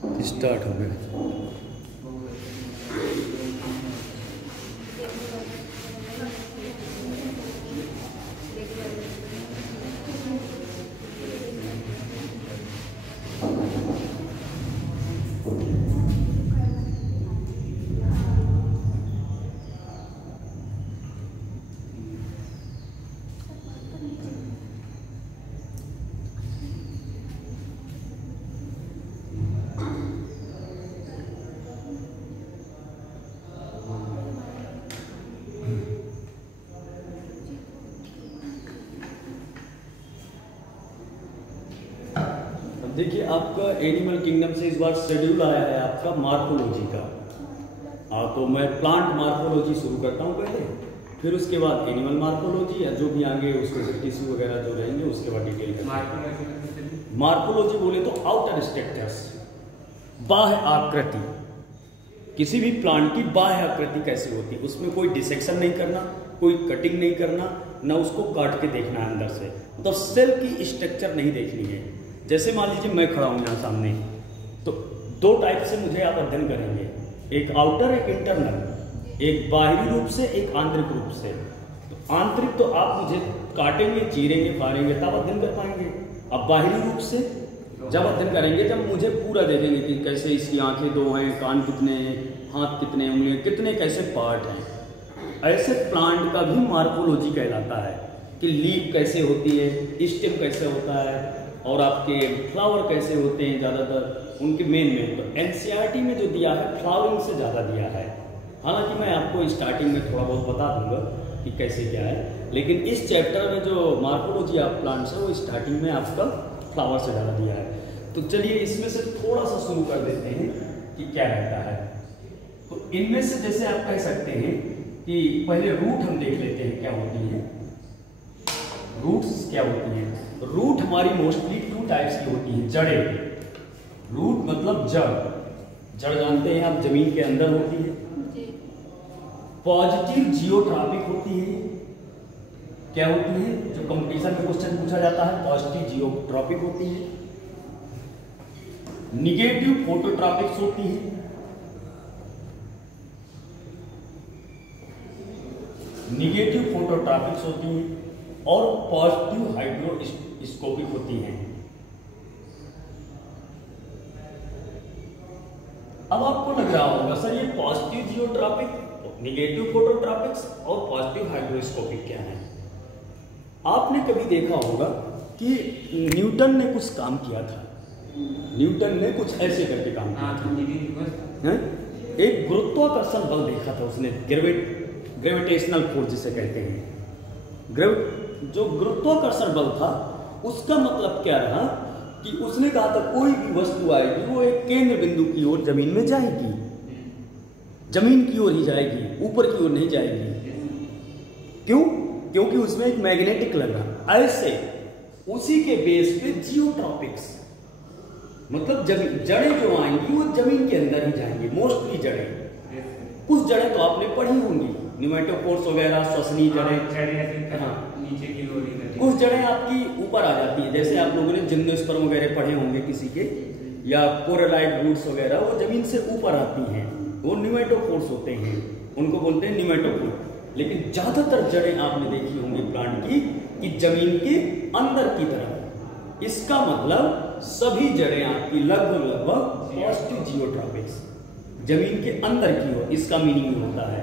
Start हो गया। देखिए आपका एनिमल किंगडम से इस बार शेड्यूल आया है आपका मार्फोलॉजी का। तो मैं प्लांट मार्फोलॉजी शुरू करता हूँ पहले, फिर उसके बाद एनिमल मार्फोलॉजी या जो भी आगे उसके टिश्यू वगैरह जो रहेंगे उसके बाद डिटेल करेंगे। मार्फोलॉजी बोले तो आउटर स्ट्रक्चर्स, बाह्य आकृति, किसी भी प्लांट की बाह्य आकृति कैसे होती है, उसमें कोई डिसेक्शन नहीं करना, कोई कटिंग नहीं करना, ना उसको काट के देखना है अंदर से, तो सेल की स्ट्रक्चर नहीं देखनी है। जैसे मान लीजिए मैं खड़ा हूं यहाँ सामने, तो दो टाइप से मुझे आप अध्ययन करेंगे, एक आउटर एक इंटरनल, एक बाहरी रूप से एक आंतरिक रूप से। तो आंतरिक तो आप मुझे काटेंगे, चीरेंगे, फाड़ेंगे तब अध्ययन कर पाएंगे। अब बाहरी रूप से जब अध्ययन करेंगे जब मुझे पूरा देखेंगे कि कैसे इसकी आंखें दो हैं, कान कितने हैं, हाथ कितने, उंगलियां कितने, कैसे पार्ट हैं। ऐसे प्लांट का भी मार्फोलॉजी कहलाता है कि लीफ कैसे होती है, स्टेम कैसे होता है और आपके फ्लावर कैसे होते हैं, ज़्यादातर उनके मेन तो एनसीईआरटी में जो दिया है फ्लावरिंग से ज़्यादा दिया है। हालांकि मैं आपको स्टार्टिंग में थोड़ा बहुत बता दूंगा कि कैसे क्या है, लेकिन इस चैप्टर में जो मार्फोलॉजी ऑफ प्लांट्स है वो स्टार्टिंग में आपका फ्लावर से ज़्यादा दिया है। तो चलिए इसमें से थोड़ा सा शुरू कर देते हैं कि क्या रहता है। तो इनमें से जैसे आप कह सकते हैं कि पहले रूट हम देख लेते हैं क्या होती है। रूट्स क्या होती हैं? रूट हमारी मोस्टली टू टाइप्स की होती हैं। जड़ें, रूट मतलब जड़, जड़ जानते हैं आप, जमीन के अंदर होती है। पॉजिटिव जियोट्रॉपिक होती है। क्या होती है? जो कंपटीशन में क्वेश्चन पूछा जाता है, पॉजिटिव जियोट्रॉपिक होती है। निगेटिव फोटोट्रॉपिक्स होती है। निगेटिव फोटोट्रॉपिक्स होती है और पॉजिटिव हाइड्रोस्कोपिक होती हैं। अब आपको लग रहा होगा सर ये पॉजिटिव जियोट्रॉपिक, निगेटिव फोटोट्रॉपिक्स और पॉजिटिव हाइड्रोस्कोपिक क्या है? आपने कभी देखा होगा कि न्यूटन ने कुछ काम किया था, न्यूटन ने कुछ ऐसे करके काम किया था। एक गुरुत्वाकर्षण बल देखा था उसने, ग्रेविटेशनल फोर्स जिसे कहते हैं। जो गुरुत्वाकर्षण बल था उसका मतलब क्या रहा कि उसने कहा था कोई भी वस्तु आएगी वो एक केंद्र बिंदु की ओर जमीन में जाएगी, जमीन की ओर ही जाएगी, ऊपर की ओर नहीं जाएगी। क्यों? क्योंकि उसमें एक मैग्नेटिक लगा। ऐसे उसी के बेस पे जियोट्रॉपिक्स मतलब जड़ें जो आएंगी वो जमीन के अंदर ही जाएंगी, मोस्टली जड़ें। कुछ जड़ें तो आपने पढ़ी होंगी, निमेटोपोर्स वगैरह, श्वसनी जड़ें। हाँ, कुछ जड़ें आपकी ऊपर आ जाती है, जैसे आप लोगों ने जिम्नोस्पर्म वगैरह पढ़े होंगे किसी के, या कोरलाइट रूट्स वगैरह, वो जमीन से ऊपर आती हैं, वो निमेटोपोर्स होते हैं, उनको बोलते हैं निमेटोपोर। लेकिन ज्यादातर जड़ें आपने देखी होंगी प्लांट की कि जमीन के अंदर की तरफ। इसका मतलब सभी जड़ें आपकी लगभग पॉजिटिव जियोट्रॉपिक्स, जमीन के अंदर की हो, इसका मीनिंग होता है।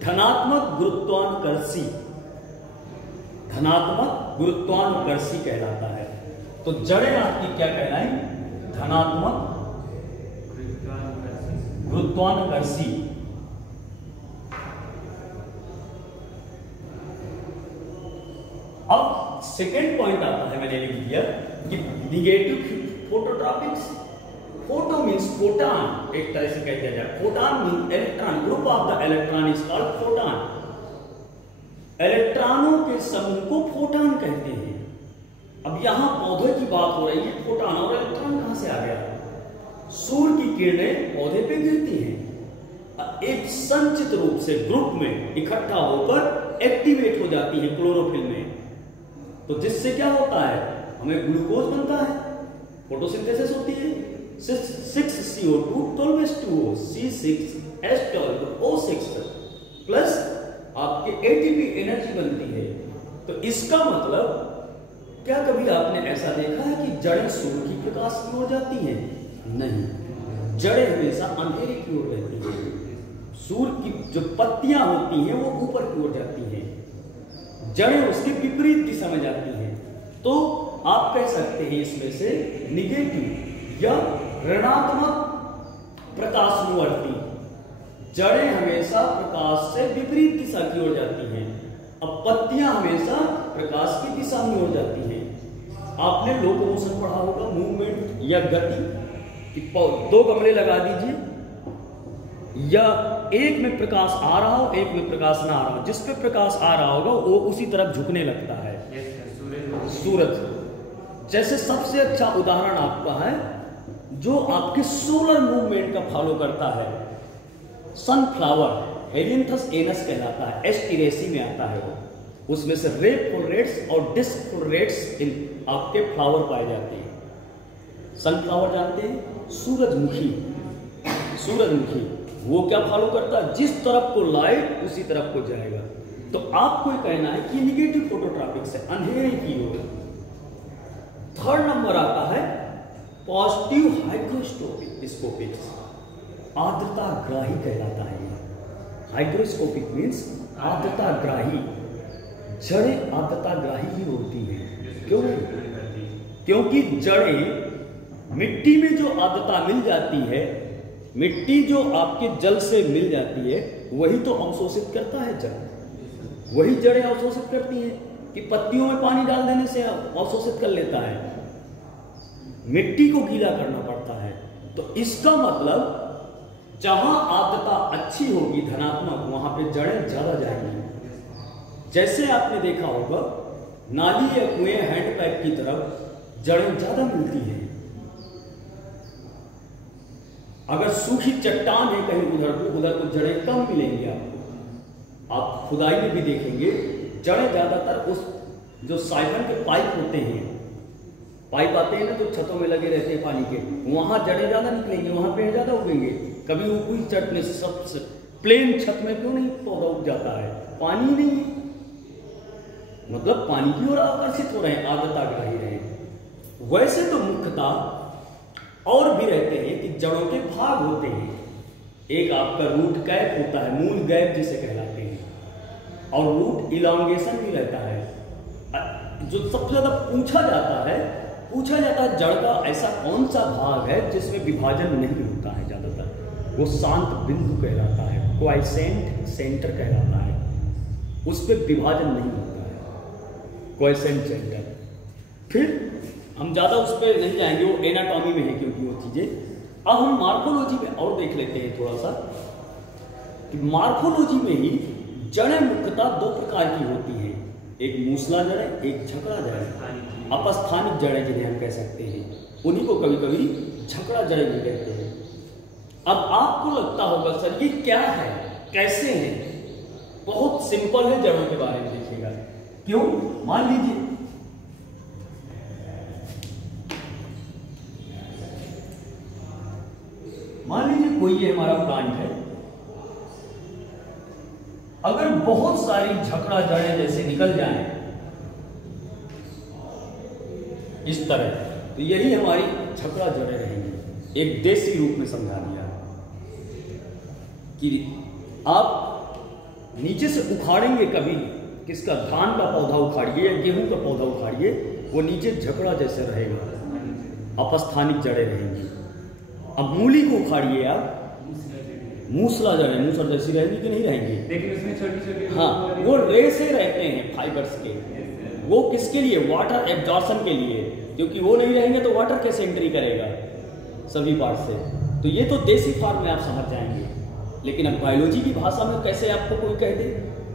धनात्मक गुरुत्वाकर्षी, धनात्मक गुरुत्वाकर्षी कहलाता है। तो जड़ें आपकी क्या कहलाएं? धनात्मक गुरुत्वाकर्षी। अब सेकेंड पॉइंट आता है, मैंने लिख दिया कि निगेटिव फोटोट्रॉपिक्स। फोटो मीन्स फोटॉन, एक तरह से कह दिया जाए। Photon mean electron, group of the electron is called photon. इलेक्ट्रॉनों के समूह को फोटॉन कहते हैं। अब यहां पौधे की बात हो रही है, फोटॉन और इलेक्ट्रॉन कहां से आ गया? सूर्य की किरणें पौधे पे गिरती हैं, एक संचित रूप से ग्रुप में इकट्ठा होकर एक्टिवेट हो जाती है क्लोरोफिल में। तो जिससे क्या होता है? हमें ग्लूकोज बनता है, फोटोसिंथेसिस होती है। 6 CO2 12H2O C6H12O6 प्लस आपके ATP एनर्जी बनती है। तो इसका मतलब क्या कभी आपने ऐसा देखा है कि जड़ें सूर्य की प्रकाश की ओर जाती हैं? नहीं, जड़ें हमेशा अंधेरे की ओर रहती हैं। सूर्य की जो पत्तियां होती हैं वो ऊपर की ओर जाती हैं, जड़ें उसके विपरीत दिशा में जाती हैं। तो आप कह सकते हैं इसमें से निगेटिव या ऋणात्मक प्रकाशनुवर्ती जड़ें हमेशा प्रकाश से विपरीत दिशा की ओर जाती हैं। अब पत्तियां हमेशा प्रकाश की दिशा में ओर जाती हैं। आपने लोकोमोशन पढ़ा होगा, मूवमेंट या गति, कि 2 गमले लगा दीजिए, या एक में प्रकाश आ रहा हो एक में प्रकाश ना आ रहा हो, जिस पे प्रकाश आ रहा होगा वो उसी तरफ झुकने लगता है, सूरज। जैसे सबसे अच्छा उदाहरण आपका है जो आपके सोलर मूवमेंट का फॉलो करता है, सनफ्लावर, हेलियंथस एनस कहलाता है, एस्टिरेसी में आता है वो। उसमें से रे फ्लोरेट्स और डिस्क फ्लोरेट्स इन आपके फ्लावर पाए जाते हैं। सनफ्लावर जानते हैं, सूरजमुखी, सूरजमुखी वो क्या फॉलो करता है, जिस तरफ को लाइट उसी तरफ को जाएगा। तो आपको कहना है कि निगेटिव फोटोट्रॉपिक से अंधेरे की ओर। थर्ड नंबर आता है पॉजिटिव हाइग्रोस्कोपिक, आर्द्रता ग्राही कहलाता है। हाइग्रोस्कोपिक मीन्स आर्द्रता ग्राही। जड़ें आर्द्रता ग्राही ही होती हैं। क्यों? क्योंकि जड़ें मिट्टी में जो आर्द्रता मिल जाती है, मिट्टी जो आपके जल से मिल जाती है वही तो अवशोषित करता है जल, वही जड़ें अवशोषित करती हैं कि पत्तियों में पानी डाल देने से अवशोषित कर लेता है, मिट्टी को गीला करना पड़ता है। तो इसका मतलब जहां आर्द्रता अच्छी होगी, धनात्मक, वहां पे जड़ें ज्यादा जाएंगी। जैसे आपने देखा होगा नाली या कुएं, हैंडपैप की तरफ जड़ें ज्यादा मिलती हैं। अगर सूखी चट्टान है कहीं उधर को जड़ें कम मिलेंगी आपको। आप खुदाई में भी देखेंगे जड़ें ज्यादातर उस जो साइफन के पाइप होते हैं, पाइप आते हैं ना तो छतों में लगे रहते हैं पानी के, वहां जड़ें ज्यादा निकलेंगी, वहां पेड़ ज्यादा उगेंगे। कभी ऊपरी छत में, सबसे प्लेन छत में क्यों नहीं पौधा उग जाता है? पानी नहीं है, मतलब पानी की ओर आकर्षित हो रहे हैं, आर्द्रता ग्राही रहे। वैसे तो मुख्यतः और भी रहते हैं कि जड़ों के भाग होते हैं। एक आपका रूट कैप होता है, मूल गैप जिसे कहलाते हैं, और रूट इलांगेशन भी रहता है। जो सबसे ज्यादा पूछा जाता है जड़ का ऐसा कौन सा भाग है जिसमें विभाजन नहीं होता है ज्यादातर, वो शांत बिंदु कहलाता है, क्वाइसेंट सेंटर कहलाता है, उस पर विभाजन नहीं होता है, क्वाइसेंट सेंटर। फिर हम ज्यादा उस पर नहीं जाएंगे, वो एनाटॉमी में है क्योंकि वो चीजें। अब हम मार्फोलॉजी में और देख लेते हैं थोड़ा सा कि मार्फोलॉजी में ही जड़ें मुख्यतः 2 प्रकार की होती हैं, एक मूसला जड़ें, एक झकड़ा जड़ें, अपस्थानिक जड़ें जिन्हें हम कह सकते हैं, उन्हीं को कभी कभी झकड़ा जड़ें भी कहते हैं। अब आपको लगता होगा सर ये क्या है, कैसे है? बहुत सिंपल है, जड़ों के बारे में देखिएगा। क्यों? मान लीजिए कोई ये हमारा प्लांट है, अगर बहुत सारी झकड़ा जड़ें जैसे निकल जाएं इस तरह, तो यही हमारी झकड़ा जड़ें रहेंगी। एक देसी रूप में समझा दिया कि आप नीचे से उखाड़ेंगे कभी, किसका धान का पौधा उखाड़िए या गेहूं का पौधा उखाड़िए, वो नीचे झकड़ा जैसे रहेगा, अपस्थानिक जड़ें रहेंगी। अब मूली को उखाड़िए आप, मूसला जड़ें मूसर जैसी रहेंगी कि नहीं रहेंगी? लेकिन उसमें छोटी-छोटी, हाँ, वो रेसे रहते हैं फाइबर्स के। वो किसके लिए? वाटर एब्जॉर्प्शन के लिए, क्योंकि वो नहीं रहेंगे तो वाटर कैसे एंट्री करेगा सभी पार्ट से। तो ये तो देसी फॉर्म में आप समझ जाएंगे, लेकिन अब बायोलॉजी की भाषा में कैसे आपको कोई कह दे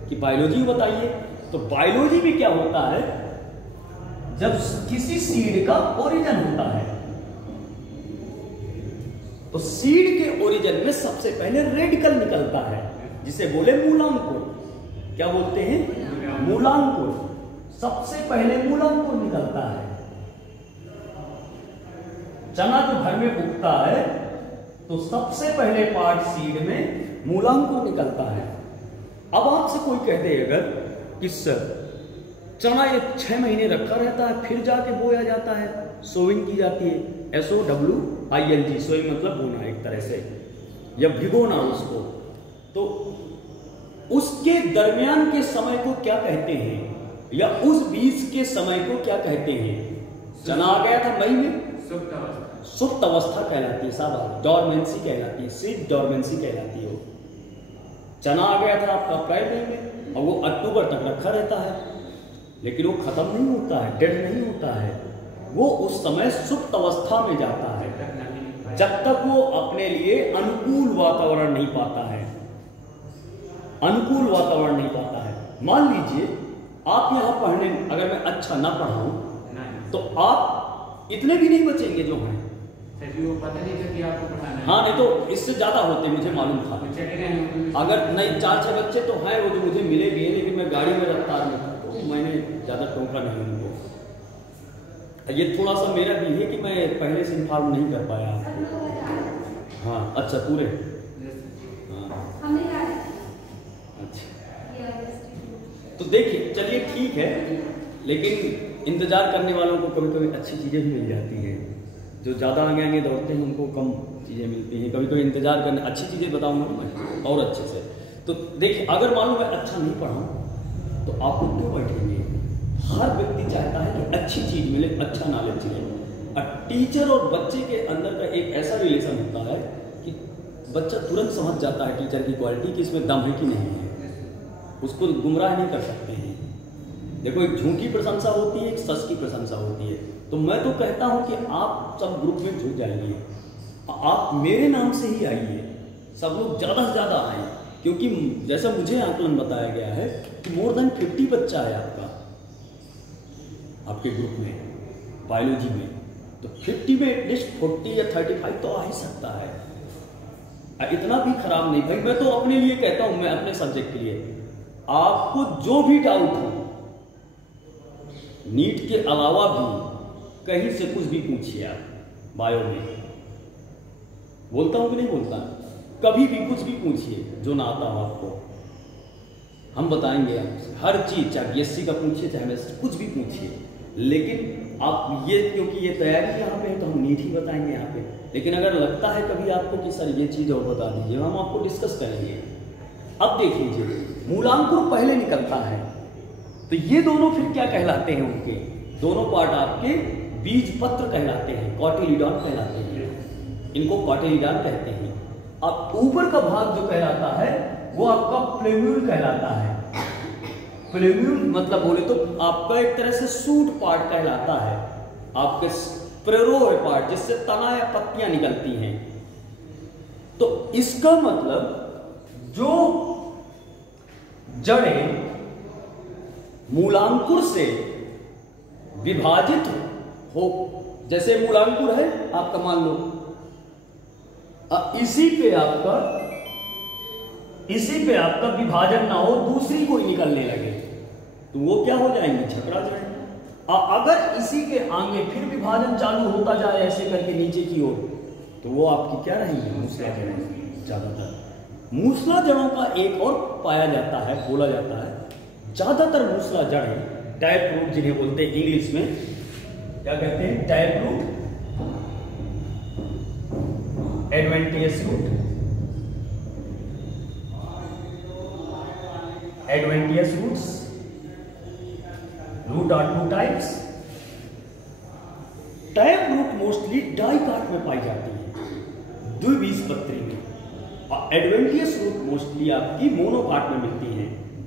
कि बायोलॉजी बताइए, तो बायोलॉजी में क्या होता है, जब किसी सीड का ओरिजिन होता है तो सीड के ओरिजिन में सबसे पहले रेडिकल निकलता है, जिसे बोले मूलांकुर। क्या बोलते हैं? मूलांकुर। सबसे पहले मूलांकुर निकलता है। चना जो घर में उगता है तो तो सबसे पहले पार्ट सीड में मूलांकुर निकलता है। अब आपसे कोई कह दे अगर कि सर चना ये 6 महीने रखा रहता है फिर जाके बोया जाता है, सोइंग की जाती है, SOWING, सोइंग मतलब बोना एक तरह से, या भिगोना उसको, तो उसके दरमियान के समय को क्या कहते हैं, या उस बीज के समय को क्या कहते हैं? चना आ गया था मई में, सुप्त अवस्था कहलाती है, साहब डॉर्मेंसी कहलाती है, सीड डॉर्मेंसी कहलाती है। चना आ गया था आपका अप्रैल मई में और वो अक्टूबर तक रखा रहता है, लेकिन वो खत्म नहीं होता है, डेड नहीं होता है, वो उस समय सुप्त अवस्था में जाता है जब तक वो अपने लिए अनुकूल वातावरण नहीं पाता है, अनुकूल वातावरण नहीं पाता है। मान लीजिए आप यहाँ पढ़ने, अगर मैं अच्छा ना पढ़ाऊं तो आप इतने भी नहीं बचेंगे जो हैं, वो पता नहीं था कि आपको पढ़ाना है। हाँ, नहीं तो इससे ज्यादा होते, मुझे मालूम था। अगर नहीं 4-6 बच्चे तो हैं वो जो मुझे मिले भी हैं, लेकिन मैं गाड़ी में रफ्तार में था तो मैंने ज्यादा टोका नहीं उनको। ये थोड़ा सा मेरा भी है कि मैं पहले से इन्फॉर्म नहीं कर पाया आपको। हाँ अच्छा, पूरे हाँ अच्छा, तो देखिए चलिए ठीक है, लेकिन इंतजार करने वालों को कभी कभी अच्छी चीज़ें भी मिल जाती हैं, जो ज़्यादा आगे आगे दौड़ते हैं उनको कम चीज़ें मिलती हैं। कभी कभी इंतजार करने अच्छी चीज़ें बताऊंगा मैं और अच्छे से। तो देखिए अगर मान लो मैं अच्छा नहीं पढ़ाऊँ तो आप लोग क्यों बैठेंगे? हर व्यक्ति चाहता है कि अच्छी चीज़ मिले, अच्छा नॉलेज मिले। और टीचर और बच्चे के अंदर का एक ऐसा रिलेशन होता है कि बच्चा तुरंत समझ जाता है टीचर की क्वालिटी कि इसमें दम है कि नहीं है, उसको गुमराह नहीं कर सकते हैं। देखो एक झूठी प्रशंसा होती है, एक सच की प्रशंसा होती है। तो मैं तो कहता हूं कि आप सब ग्रुप में जुड़ जाइए, आप मेरे नाम से ही आइए, सब लोग ज़्यादा से ज़्यादा आए, क्योंकि जैसा मुझे आकलन बताया गया है कि मोर देन 50 बच्चा है आपके ग्रुप में बायोलॉजी में, तो 50 में एटलीस्ट 40 या 35 तो आ ही सकता है। इतना भी खराब नहीं भाई, मैं तो अपने लिए कहता हूं, मैं अपने सब्जेक्ट के लिए, आपको जो भी डाउट हो नीट के अलावा भी कहीं से कुछ भी पूछिए आप बायो में, बोलता हूं कि नहीं बोलता, कभी भी कुछ भी पूछिए जो ना आता हो आपको, हम बताएंगे आपसे हर चीज, चाहे BSc का पूछिए चाहे MSc, कुछ भी पूछिए। लेकिन आप ये, क्योंकि ये तैयारी यहाँ पे है तो हम नीट ही बताएंगे यहाँ पे, लेकिन अगर लगता है कभी आपको कि सर ये चीज़ और बता दीजिए, हम आपको डिस्कस करेंगे। अब देख लीजिए मूलांकुर पहले निकलता है, तो ये दोनों फिर क्या कहलाते हैं? उनके दोनों पार्ट आपके बीज पत्र कहलाते हैं, कॉटिलीडॉन कहलाते हैं, इनको कॉटिलीडॉन कहते हैं। अब ऊपर का भाग जो कहलाता है वो आपका प्लेव्यूल कहलाता है। प्लेव्यूल मतलब बोले तो आपका एक तरह से सूट पार्ट कहलाता है, आपके प्रेरोह पार्ट जिससे तना या पत्तियां निकलती हैं। तो इसका मतलब जो जड़ें मूलांकुर से विभाजित हो, जैसे मूलांकुर है आपका, मान लो इसी पे आपका विभाजन ना हो, दूसरी कोई निकलने लगे, तो वो क्या हो जाएंगे? झकड़ा जड़ें। अगर इसी के आगे फिर विभाजन चालू होता जाए ऐसे करके नीचे की ओर, तो वो आपकी क्या रहेंगी? मूसला जड़ें। ज्यादातर मूसला जड़ों का एक और पाया जाता है, बोला जाता है, ज्यादातर मूसला जड़ें टैप रूट जिन्हें बोलते हैं इंग्लिश में, क्या कहते हैं? Tap root, adventitious root, adventitious roots, root are 2 types. Tap root mostly dicot में पाई जाती है, द्विबीजपत्री में, और एडवेंटियस रूट मोस्टली आपकी मोनोकाट में मिलती है,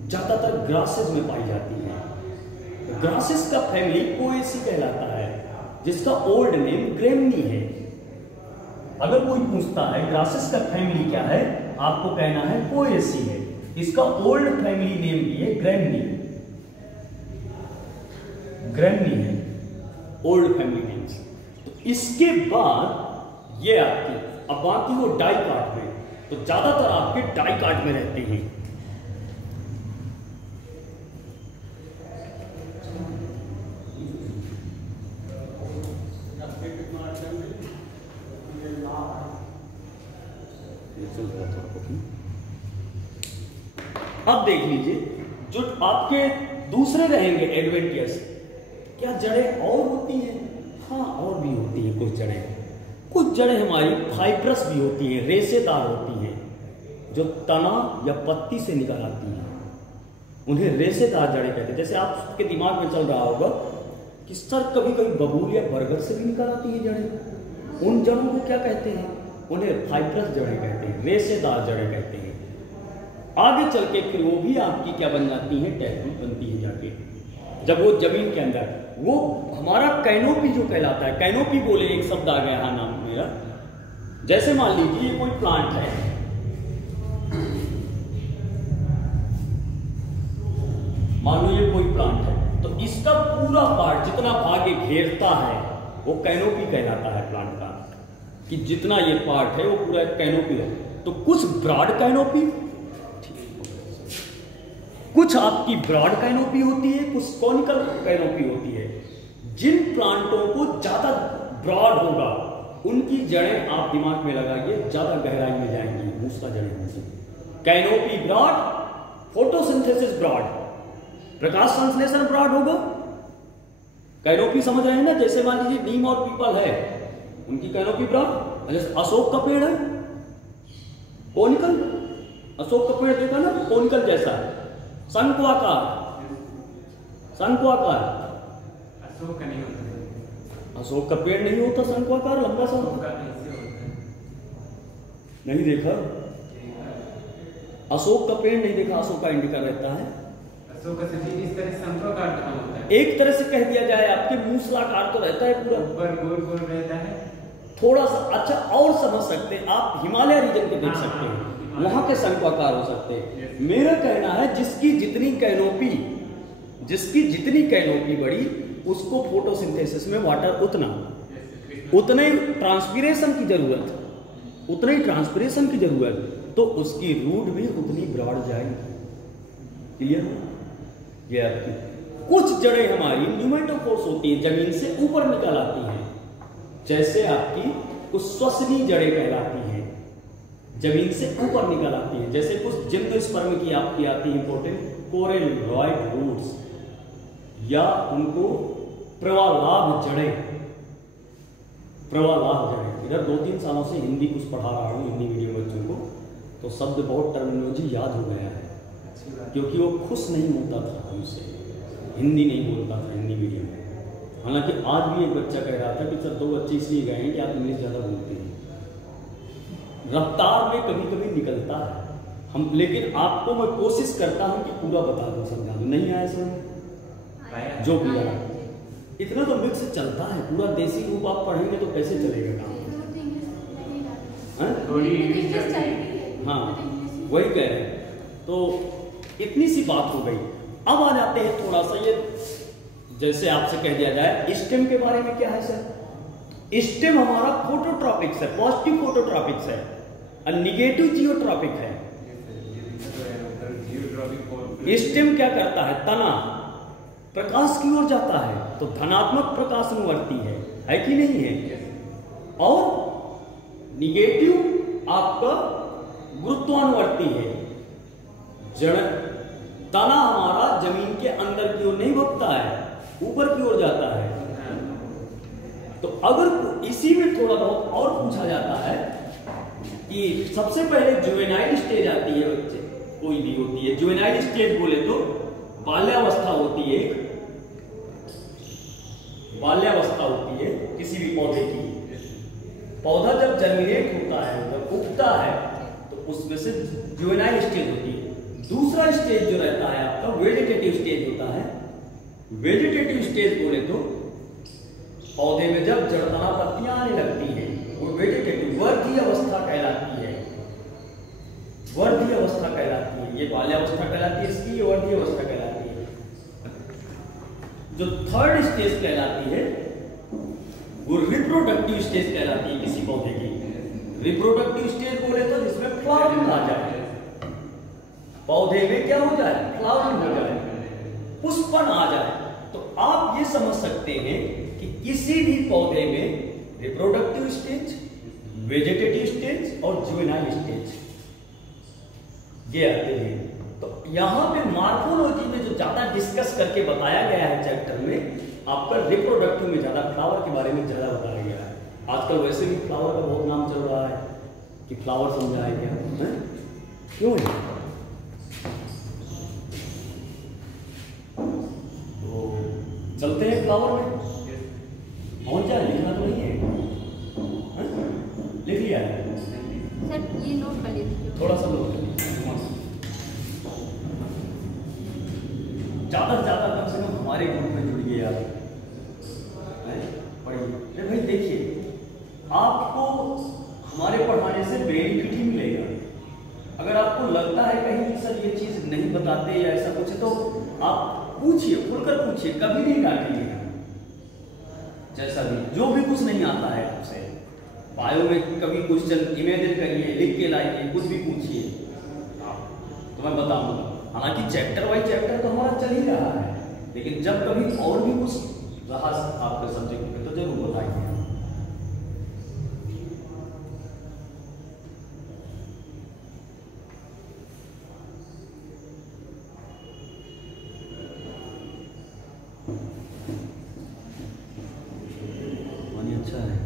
ज्यादातर ग्रासेस में पाई जाती है। ग्रासेस का फैमिली पोएसी कहलाता है, जिसका ओल्ड नेम ग्रेमनी है। अगर कोई पूछता है ग्रासेस का फैमिली क्या है, आपको कहना है पोएसी है, इसका ओल्ड फैमिली नेम भी है ग्रेमनी, ग्रेमनी है ओल्ड फैमिली नेम। तो इसके बाद ये आपकी, अब बाकी वो डाइकाट में, तो ज्यादातर आपके डाइकाट में रहते हैं। अब देख लीजिए जो आपके दूसरे रहेंगे एडवेंटियस, क्या जड़ें और होती हैं? हाँ, और भी होती हैं कुछ जड़ें। कुछ जड़ें हमारी फाइब्रस भी होती हैं, रेशेदार होती हैं, जो तना या पत्ती से निकल आती हैं, उन्हें रेशेदार जड़ें कहते हैं। जैसे आपके दिमाग में चल रहा होगा कि सर कभी कभी बबूल या बरगद से भी निकल आती है जड़ें, उन जड़ों को क्या कहते हैं? उन्हें फाइब्रस जड़ें कहते हैं, रेशेदार जड़ें कहते हैं। आगे चल के फिर वो भी आपकी क्या बन जाती है? टैबलेट बनती है जाके, जब वो जमीन के अंदर, वो हमारा कैनोपी जो कहलाता है। कैनोपी बोले एक शब्द आ गया है नाम मेरा। जैसे मान लीजिए ये कोई प्लांट है, मान लो ये कोई प्लांट है, तो इसका पूरा पार्ट जितना भाग ये घेरता है वो कैनोपी कहलाता है प्लांट का, कि जितना ये पार्ट है वो पूरा कैनोपी है। तो कुछ ब्रॉड कैनोपी, कुछ आपकी ब्रॉड कैनोपी होती है, कुछ कॉनिकल कैनोपी होती है। जिन प्लांटों को ज्यादा ब्रॉड होगा उनकी जड़ें आप दिमाग में लगाइए ज्यादा गहराई में जाएंगी, मूसला जड़ें होंगी। कैनोपी ब्रॉड, फोटोसिंथेसिस ब्रॉड, प्रकाश संश्लेषण ब्रॉड होगा। कैनोपी समझ रहे हैं ना? जैसे मान लीजिए नीम और पीपल है, उनकी कैनोपी ब्रॉड। जैसे अशोक का पेड़ है कोनिकल, अशोक का पेड़ देखा ना, कोनिकल जैसा, शंक्वाकार, शंक्वाकार। अशोक का नहीं होता, अशोक का पेड़ नहीं होता शंक्वाकार, लंबा सा होता। नहीं देखा अशोक का पेड़, नहीं देखा। अशोक का इंडिका रहता है, अशोक का सभी इस तरह शंक्वाकार कहाँ होता है? एक तरह से कह दिया जाए आपके मूसलाकार तो रहता है पूरा, ऊपर गोल गोल रहता है थोड़ा सा। अच्छा और समझ सकते हैं आप, हिमालय रीजन के देख सकते हैं, वहां के शंक्वाकार हो सकते हैं। मेरा कहना है जिसकी जितनी कैनोपी बड़ी, उसको फोटोसिंथेसिस में वाटर उतने ट्रांसपीरेशन की जरूरत, उतने ट्रांसपीरेशन की जरूरत, तो उसकी रूट भी उतनी ब्रॉड जाएगी। क्लियर? ये आपकी कुछ जड़ें हमारी न्यूमेटोफोर्स होती हैं, जमीन से ऊपर निकल आती हैं। जैसे आपकी कुछ श्वसनीय जड़ें कहलाती हैं, जमीन से ऊपर निकल आती है। जैसे कुछ जिम्नोस्पर्म की आपकी आती है इंपॉर्टेंट कोरेलॉइड रूट्स, या उनको प्रवालाभ जड़ें, प्रवालाभ जड़ें। इधर 2-3 सालों से हिंदी कुछ पढ़ा रहा हूँ, हिंदी मीडियम बच्चों को, तो शब्द बहुत टर्मिनोलॉजी याद हो गया है, क्योंकि वो खुश नहीं होता था हमसे, हिंदी नहीं बोलता था हिंदी मीडियम में। हालांकि आज भी एक बच्चा कह रहा था कि सर 2 बच्चे इसलिए गए हैं कि आप इंग्लिश ज़्यादा बोलते हैं। रफ्तार में कभी कभी निकलता है हम, लेकिन आपको मैं कोशिश करता हूं कि पूरा बता दूं, समझा दूं। नहीं आया समझ? जो भी आया इतना तो मिक्स चलता है, पूरा देसी रूप आप पढ़ेंगे तो कैसे चलेगा काम? हाँ, वही कह रहे हैं। तो इतनी सी बात हो गई। अब आ जाते हैं थोड़ा सा, ये जैसे आपसे कह दिया जाए स्टेम के बारे में क्या है सर? स्टेम हमारा फोटोट्रॉपिक्स है, पॉजिटिव फोटोट्रॉपिक्स है और निगेटिव जियोट्रॉपिक है। स्टेम क्या करता है? तना प्रकाश की ओर जाता है तो धनात्मक प्रकाशनुवर्ती है कि नहीं है? और निगेटिव आपका गुरुत्वानुवर्ती है। जड़ तना हमारा जमीन के अंदर की ओर नहीं भगता है, ऊपर की ओर जाता है। तो अगर इसी में थोड़ा बहुत और पूछा जाता है कि सबसे पहले जुवेनाइल स्टेज आती है, बच्चे कोई भी होती है जुवेनाइल स्टेज बोले तो बाल्यावस्था होती है, बाल्यावस्था होती है किसी भी पौधे की। पौधा जब जर्मिनेट होता है, जब उगता है, तो उसमें से जुवेनाइल स्टेज होती है। दूसरा स्टेज जो रहता है आपका वेजिटेटिव स्टेज होता है। वेजिटेटिव स्टेज बोले तो पौधे में जब जड़ तना पत्तियां आने लगती हैं, वो वेजिटेटिव वर्धीय अवस्था कहलाती है, वर्धीय अवस्था कहलाती है। ये बाल्यावस्था कहलाती है इसकी, ये वर्धीय अवस्था कहलाती है। जो थर्ड स्टेज कहलाती है वो रिप्रोडक्टिव स्टेज कहलाती है किसी पौधे की। रिप्रोडक्टिव स्टेज बोले तो जिसमें फ्लावरिंग आ जाए, पौधे में क्या हो जाए? फ्लावरिंग हो जाए, पुष्पन आ जाए। तो आप ये समझ सकते हैं कि किसी भी पौधे में रिप्रोडक्टिव स्टेज, वेजिटेटिव स्टेज और जुवेनाइल स्टेज, ये आते हैं। तो यहाँ पे मार्फोलॉजी में जो ज्यादा डिस्कस करके बताया गया है चैप्टर में, आपका रिप्रोडक्टिव में ज्यादा, फ्लावर के बारे में ज्यादा बताया गया है। आजकल वैसे भी फ्लावर का बहुत नाम चल रहा है कि फ्लावर समझाया गया है, क्यों है? तो चलते हैं फ्लावर में, पहुंच जाए, लिखना तो नहीं है, लिख लिया है सर, ये नोट कर लीजिए, थोड़ा सा नोट कर लीजिए, ज्यादा से ज्यादा कम से कम हमारे ग्रुप में जुड़िए यार, पढ़िए। भाई देखिए, आपको हमारे पढ़ाने से बेनिफिट ही मिलेगा। अगर आपको लगता है कहीं कि सर ये चीज नहीं बताते या ऐसा कुछ, तो आप पूछिए, खुलकर पूछिए, कभी नहीं डांटिएगा। जैसा भी जो भी कुछ नहीं आता है आपसे, बायो में कभी क्वेश्चन इमेजिन करिए, लिख के लाइए, कुछ भी पूछिए तो मैं बताऊंगा। हालांकि चैप्टर वाइज चैप्टर तो हमारा चल ही रहा है, लेकिन जब कभी और भी कुछ रहा आपके सब्जेक्ट में तो जरूर बताइए। पानी अच्छा है।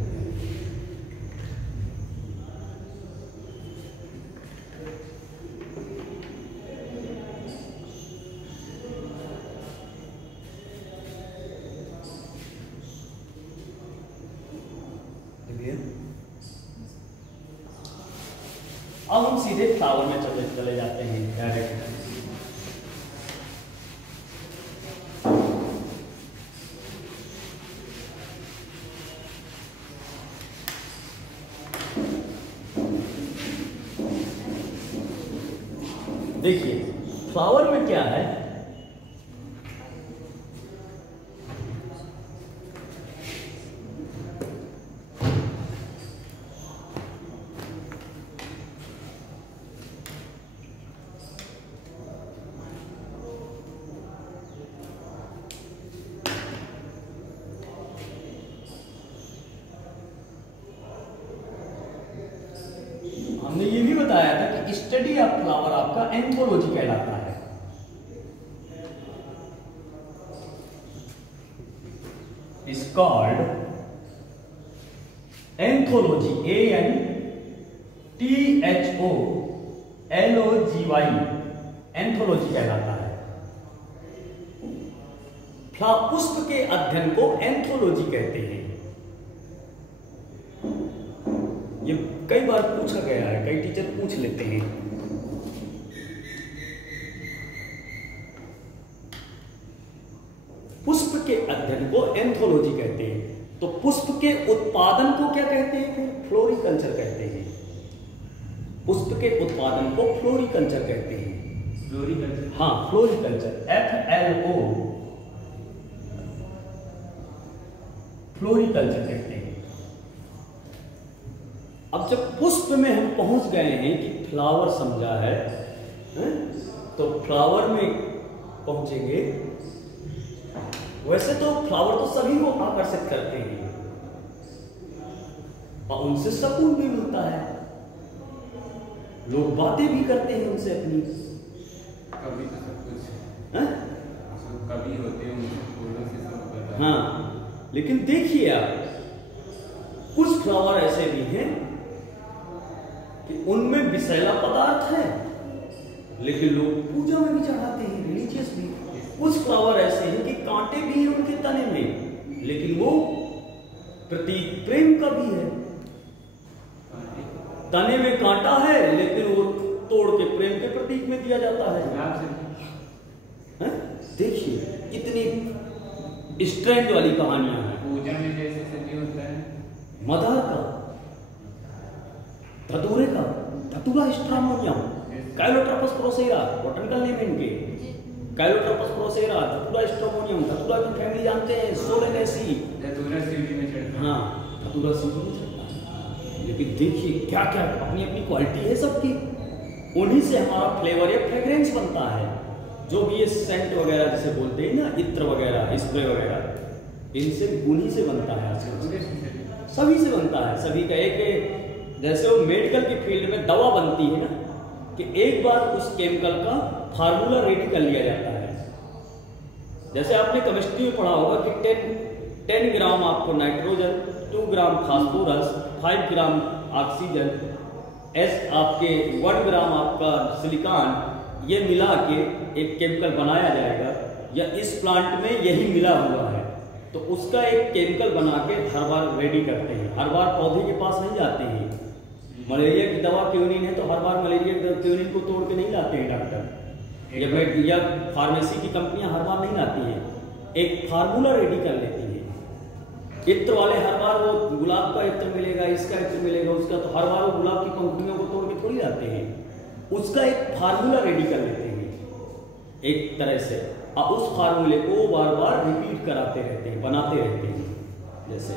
अब हम सीधे फ्लावर में चले जाते हैं डायरेक्ट। देखिए फ्लावर में क्या है, हमने ये भी बताया था कि स्टडी ऑफ फ्लावर आपका एंथोलॉजी कहलाता है। Is called anthology, ANTHOLOGY, anthology कहलाता है। पुष्प के अध्ययन को एंथोलॉजी कहते हैं। ये कई बार पूछा गया है, कई टीचर पूछ लेते हैं। पुष्प के अध्ययन को एंथोलॉजी कहते हैं। तो पुष्प के उत्पादन को क्या कहते हैं? फिर फ्लोरिकल्चर कहते हैं। पुष्प के उत्पादन को फ्लोरिकल्चर कहते हैं। फ्लोरिकल्चर, हाँ फ्लोरिकल्चर, FLO, फ्लोरिकल्चर कहते हैं। अब जब पुष्प में हम पहुंच गए हैं कि फ्लावर समझा है, तो फ्लावर में पहुंचेंगे। वैसे तो फ्लावर तो सभी को आकर्षित करते हैं और उनसे सुकून भी मिलता है, लोग बातें भी करते हैं उनसे अपनी। कभी तो सब कुछ कभी होते हैं उनसे फूलों से सब पता। हाँ, लेकिन देखिए आप, कुछ फ्लावर ऐसे भी हैं कि उनमें विषैला पदार्थ है, लेकिन लोग पूजा में भी चढ़ाते हैं, रिलीजियस भी। कुछ फ्लावर ऐसे हैं कि कांटे भी हैं उनके तने में, लेकिन वो प्रतीक प्रेम का भी है। तने में कांटा है, लेकिन वो तोड़ के प्रेम के प्रतीक में दिया जाता है। देखिए कितनी स्ट्रेंथ वाली कहानियां हैं। पूजा में जैसे सभी होता है, मदार का, धतूरे का, धतूरा स्ट्रामोनियम, काइलोट्रोपस प्रोसेरा, बॉटनिकल नेम इनके, काइलोट्रोपस प्रोसेरा, धतूरा स्ट्रामोनियम। धतूरा की फैमिली जानते हैं, सोलेनेसी। धतूरा सीढ़ी में चढ़ता है। हाँ, धतूरा सीढ़ी में चढ़ता है। लेकिन देखिए क्या क्या अपनी अपनी क्वालिटी है सबकी। उन्हीं से हमारा फ्लेवर या फ्रेग्रेंस बनता है। जो भी ये सेंट वगैरह जिसे बोलते हैं ना, इत्र वगैरह, स्प्रे वगैरह, इनसे उन्हीं से बनता है। आजकल सभी से बनता है। सभी का एक जैसे वो मेडिकल की फील्ड में दवा बनती है ना, कि एक बार उस केमिकल का फार्मूला रेडी कर लिया जाता है। जैसे आपने केमिस्ट्री में पढ़ा होगा कि 10 ग्राम आपको nitrogen, 2 gram phosphorus, 5 gram oxygen, आपके 1 ग्राम आपका सिलिकॉन, ये मिला के एक केमिकल बनाया जाएगा, या इस प्लांट में यही मिला हुआ है। तो उसका एक केमिकल बना के हर बार रेडी करते हैं। हर बार पौधे के पास नहीं जाते हैं। मलेरिया की दवा क्यूनिन है तो हर बार मलेरिया की क्यूनिन को तोड़ के नहीं लाते हैं डॉक्टर, या फार्मेसी की कंपनियां हर बार नहीं लाती हैं। एक फार्मूला रेडी कर लेती है। इत्र वाले हर बार वो गुलाब का इत्र मिलेगा, इसका इत्र मिलेगा, उसका, तो हर बार वो गुलाब की पंखुड़ियों को तोड़ के थोड़ी लाते हैं। उसका एक फार्मूला रेडी कर लेते हैं एक तरह से, और उस फार्मूले को बार बार रिपीट कराते रहते हैं, बनाते रहते हैं। जैसे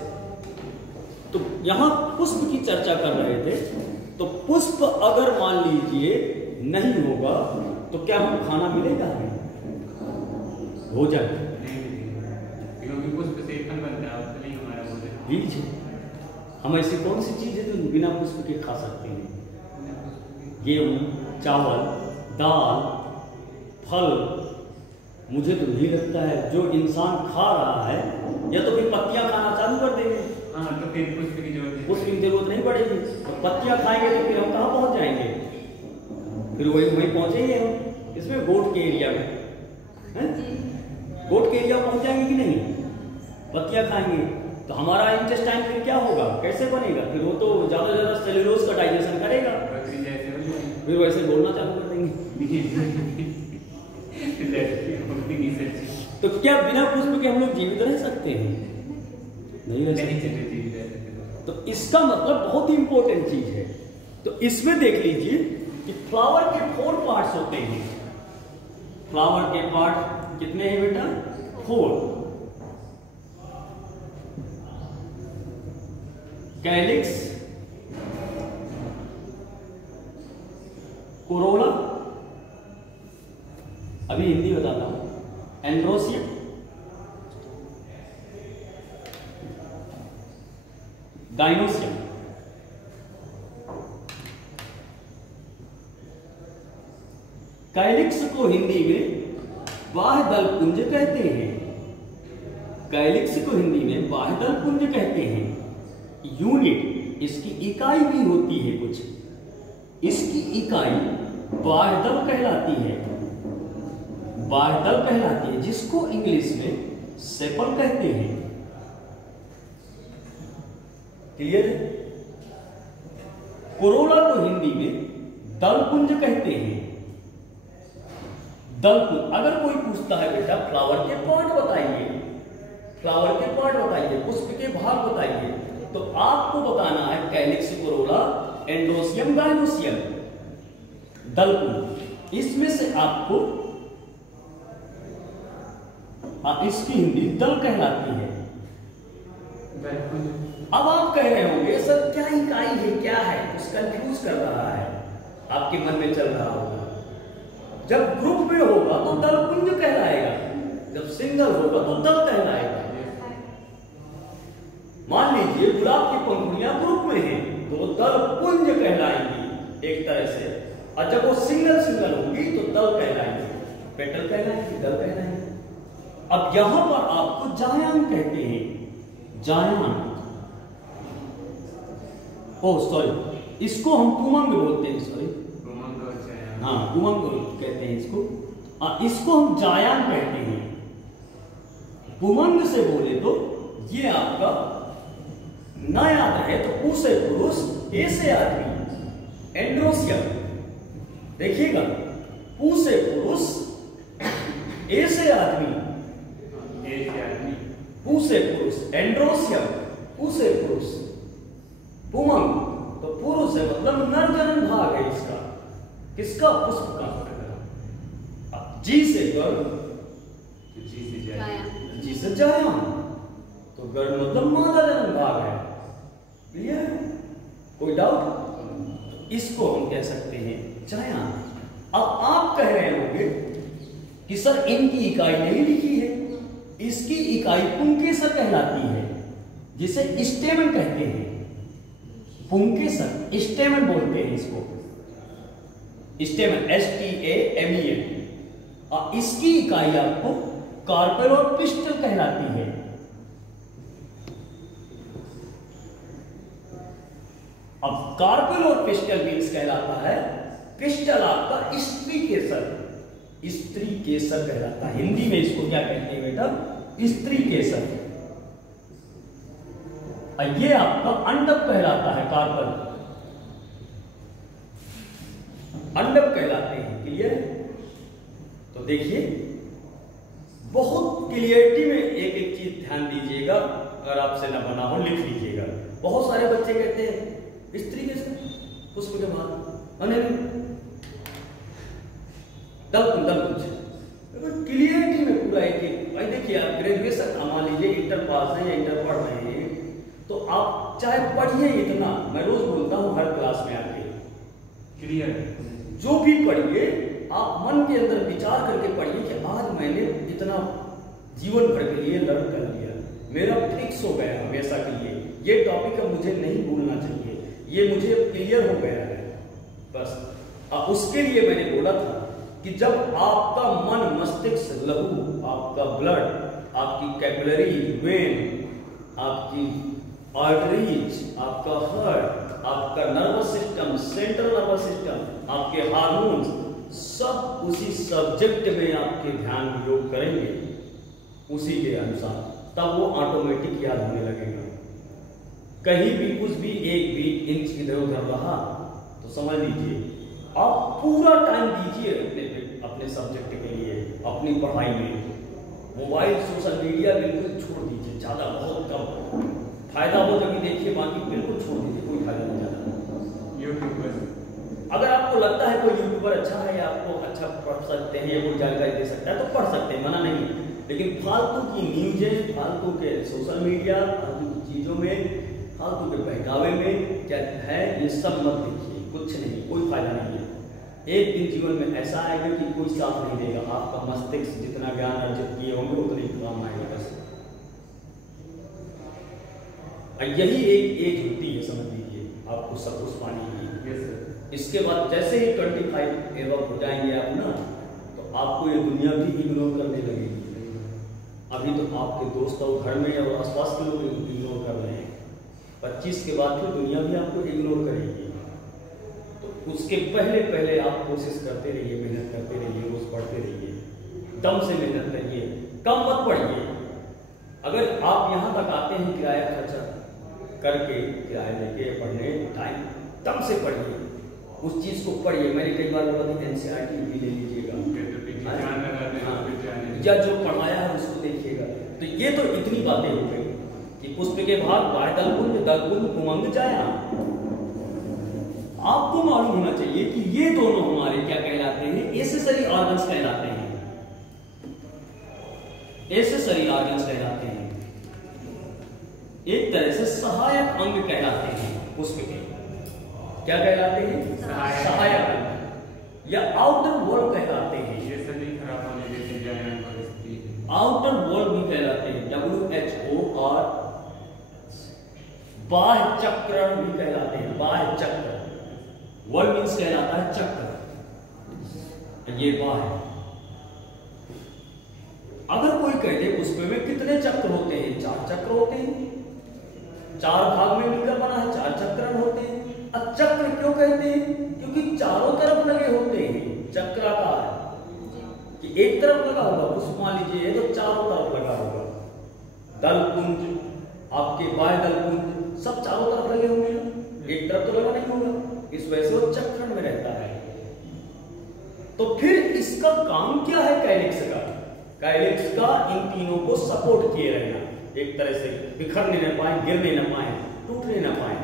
तो यहां पुष्प की चर्चा कर रहे थे, तो पुष्प अगर मान लीजिए नहीं होगा तो क्या हम खाना मिलेगा हमें, भोजन? क्योंकि पुष्प से फल बनता है, नहीं हमारा भोजन। बीज है। हम ऐसी कौन सी चीज है जो बिना पुष्प के खा सकते हैं? गेहूं, चावल, दाल, फल। मुझे तो नहीं लगता है जो इंसान खा रहा है, या तो फिर पत्तियां खाना चालू कर देंगे। हाँ, तो फिर पुष्प की जरूरत पुष्प की जरूरत नहीं पड़ेगी। तो पत्तियां खाएंगे तो फिर हम कहाँ पहुंच जाएंगे? फिर वहीं पहुंचेंगे हम, इसमें गोट के एरिया में, गोट के एरिया पहुंच जाएंगे कि नहीं? पत्तियां खाएंगे तो हमारा इंटेस्टाइन फिर क्या होगा, कैसे बनेगा? फिर वो तो ज्यादा ज्यादा सेल्यूलोज का डाइजेशन करेगा, फिर वैसे बोलना चालू कर देंगे। तो क्या बिना पुष्प के हम लोग जीवित रह सकते हैं? नहीं रह सकते। तो इसका मतलब बहुत ही इंपॉर्टेंट चीज है। तो इसमें देख लीजिए कि फ्लावर के 4 पार्ट्स होते हैं। फ्लावर के पार्ट कितने हैं बेटा? 4। कैलिक्स, कोरोला, अभी हिंदी बताता हूं, एंड्रोसियम, गाइनोसियम। कैलिक्स को हिंदी में बाह्यदल पुंज कहते हैं। कैलिक्स को हिंदी में बाह्यदल पुंज कहते हैं। यूनिट, इसकी इकाई भी होती है कुछ, इसकी इकाई बाह्यदल कहलाती है। बाह्यदल कहलाती है, जिसको इंग्लिश में सेपल कहते हैं। क्लियर है? कोरोला को हिंदी में दलपुंज कहते हैं। दलपुंज। अगर कोई पूछता है बेटा फ्लावर के पार्ट बताइए, फ्लावर के पार्ट बताइए, पुष्प के भाग बताइए, तो आपको बताना है कैलिक्स, कोरोला, एंड्रोसियम, गाइनोसियम, दलपुंज। इसमें से आपको इसकी हिंदी दल कहलाती है। अब आप कह रहे होंगे सर क्या इकाई है, क्या है, कुछ कंफ्यूज कर रहा है, आपके मन में चल रहा होगा। जब ग्रुप में होगा तो दलपुंज कहलाएगा, जब सिंगल होगा तो दल कहलाएगा। मान लीजिए गुलाब की पंखुड़ियां ग्रुप में हैं तो दलपुंज कहलाएंगी एक तरह से, और जब वो सिंगल होंगी तो दल कहलाएंगे, पेटल कहलाएंगे, दल कहलाएंगे। अब यहां पर आपको जायान कहते हैं, जायान। ओ सॉरी, इसको हम पुमंग बोलते हैं, सॉरी, हाँ पुमंग कहते हैं इसको, और इसको हम जायान कहते हैं। पुमंग से बोले तो ये आपका न याद रहे तो उ से पुरुष, ए से आदमी, एंड्रोसियम। देखिएगा, उ से पुरुष, ए से आदमी, पू से पुरुष, एंड्रोसियम, पू से पुरुष, पुमंग तो पुरुष है, मतलब नर जन्म भाग है इसका, किसका? पुष्प का। जी से गर्भ, जी से जायान, तो गर्भ मतलब मादा जन्म भाग है। क्लियर? कोई डाउट? इसको हम कह सकते हैं जायान। अब आप कह रहे होंगे कि सर इनकी इकाई नहीं लिखी है, इसकी इकाई पुंकेसर कहलाती है, जिसे स्टेमन कहते हैं। पुंकेसर, स्टेमन बोलते हैं इसको, स्टेमन, STAMEN। और इसकी इकाई आपको कार्पेल और पिस्टल कहलाती है। अब कार्पेल और पिस्टल मीन्स कहलाता है, पिस्टल आपका स्त्री केसर, स्त्री केसर कहलाता है। हिंदी में इसको क्या कहते हैं बेटा? स्त्री केसर। और ये आपका अंडक कहलाता है, कार्पेल अंडक कहलाते हैं। क्लियर? तो देखिए बहुत क्लियरिटी में एक एक चीज ध्यान दीजिएगा, अगर आपसे न बना हो लिख लीजिएगा। बहुत सारे बच्चे कहते हैं स्त्री केसर, पुष्प के बाद क्लियरिटी में पूरा एक भाई देखिए, आप ग्रेजुएशन मान लीजिए, इंटर पास है या इंटर पढ़ रहे हैं, तो आप चाहे पढ़िए इतना, मैं रोज बोलता हूं हर क्लास में आके, क्लियर जो भी पढ़िए आप मन के अंदर विचार करके पढ़िए कि आज मैंने इतना जीवन भर के लिए लर्न कर लिया, मेरा फिक्स हो गया हमेशा के लिए, ये टॉपिक अब मुझे नहीं भूलना चाहिए, ये मुझे क्लियर हो गया है बस। उसके लिए मैंने बोला था कि जब आपका मन, मस्तिष्क, लहू, आपका ब्लड, आपकी कैपिलरी वेन, आपकी आर्टरीज, आपका हार्ट, आपका nervous system, central nervous system, आपके हार्मोन्स, सब उसी सब्जेक्ट में आपके ध्यान योग करेंगे उसी के अनुसार, तब वो ऑटोमेटिक याद होने लगेगा। कहीं भी कुछ भी एक भी इंच इधर उधर रहा तो समझ लीजिए आप पूरा टाइम दीजिए अपने सब्जेक्ट के लिए, अपनी पढ़ाई में। मोबाइल, सोशल मीडिया बिल्कुल छोड़ दीजिए, ज्यादा बहुत कम, फायदा हो तभी देखिए, बाकी बिल्कुल छोड़ दीजिए, कोई फायदा नहीं ज्यादा। यूट्यूबर, अगर आपको लगता है कोई यूट्यूबर अच्छा है या आपको अच्छा पढ़ सकते हैं या कोई जानकारी दे सकता है तो पढ़ सकते हैं, मना नहीं, लेकिन फालतू की न्यूज़ें, फालतू के सोशल मीडिया, फालतू की चीजों में, फालतू के बहकावे में क्या है, ये सब मत देखिए, कुछ नहीं, कोई फायदा नहीं है। एक दिन जीवन में ऐसा आएगा कि कोई साथ नहीं देगा, आपका मस्तिष्क जितना ज्ञान अर्जित किए होंगे उतने काम आएगा बस। यही एक एज होती है, समझ लीजिए, आपको सब कुछ पानी की। इसके बाद जैसे ही 25 एवं हो जाएंगे आप ना, तो आपको ये दुनिया भी इग्नोर करने लगेगी। अभी तो आपके दोस्त और घर में और आसपास के लोग इग्नोर कर रहे हैं, 25 के बाद फिर दुनिया भी आपको इग्नोर करेगी। तो उसके पहले आप कोशिश करते रहिए, मेहनत करते रहिए, रोज पढ़ते रहिए, दम से मेहनत करिए, कम मत पढ़िए। अगर आप यहाँ तक आते हैं किराया खर्चा करके, किराया लेके पढ़ने, टाइम दम से पढ़िए, उस चीज को पढ़िए। मैंने कई बार बोला कि NCERT भी ले लीजिएगा, या जो पढ़ाया है उसको देखिएगा। तो ये तो इतनी बातें हो गई कि पुष्प के भाग, बाह्य दलकुंज, दलकुंज, पुमंग, छाया। आपको मालूम होना चाहिए कि ये दोनों हमारे क्या कहलाते हैं, एक्सेसरी ऑर्गन्स कहलाते हैं, एक्सेसरी ऑर्गन्स कहलाते हैं, एक तरह से सहायक अंग कहलाते हैं पुष्प के। क्या कहलाते हैं? सहायक अंग या आउटर वॉल कहलाते हैं। आउटर वॉल भी कहलाते हैं, WHOR। बाह्य चक्रण भी कहलाते हैं, बाह्य चक्र, वॉल मीन्स कहलाता है चक्र, ये बाह्य। अगर कोई कह दे पुष्प में कितने चक्र होते हैं, 4 चक्र होते हैं, 4 भाग में मिलकर बना है, 4 चक्रण होते हैं। अब चक्र क्यों कहते हैं? क्योंकि चारों तरफ लगे होते हैं, चक्राकार, कि एक तरफ लगा होगा पुष्प, मान लीजिए तो चारों तरफ लगा होगा। दलकुंज, आपके बाह्य दलकुंज, सब चारों तरफ लगे होंगे, एक तरफ तो लगा नहीं होगा, इस वजह से वो चक्रण में रहता है। तो फिर इसका काम क्या है कैलिक्स का? कैलिक्स का इन तीनों को सपोर्ट किए रहना, एक तरह से बिखरने न पाए, गिरने न पाए, टूटने न पाए।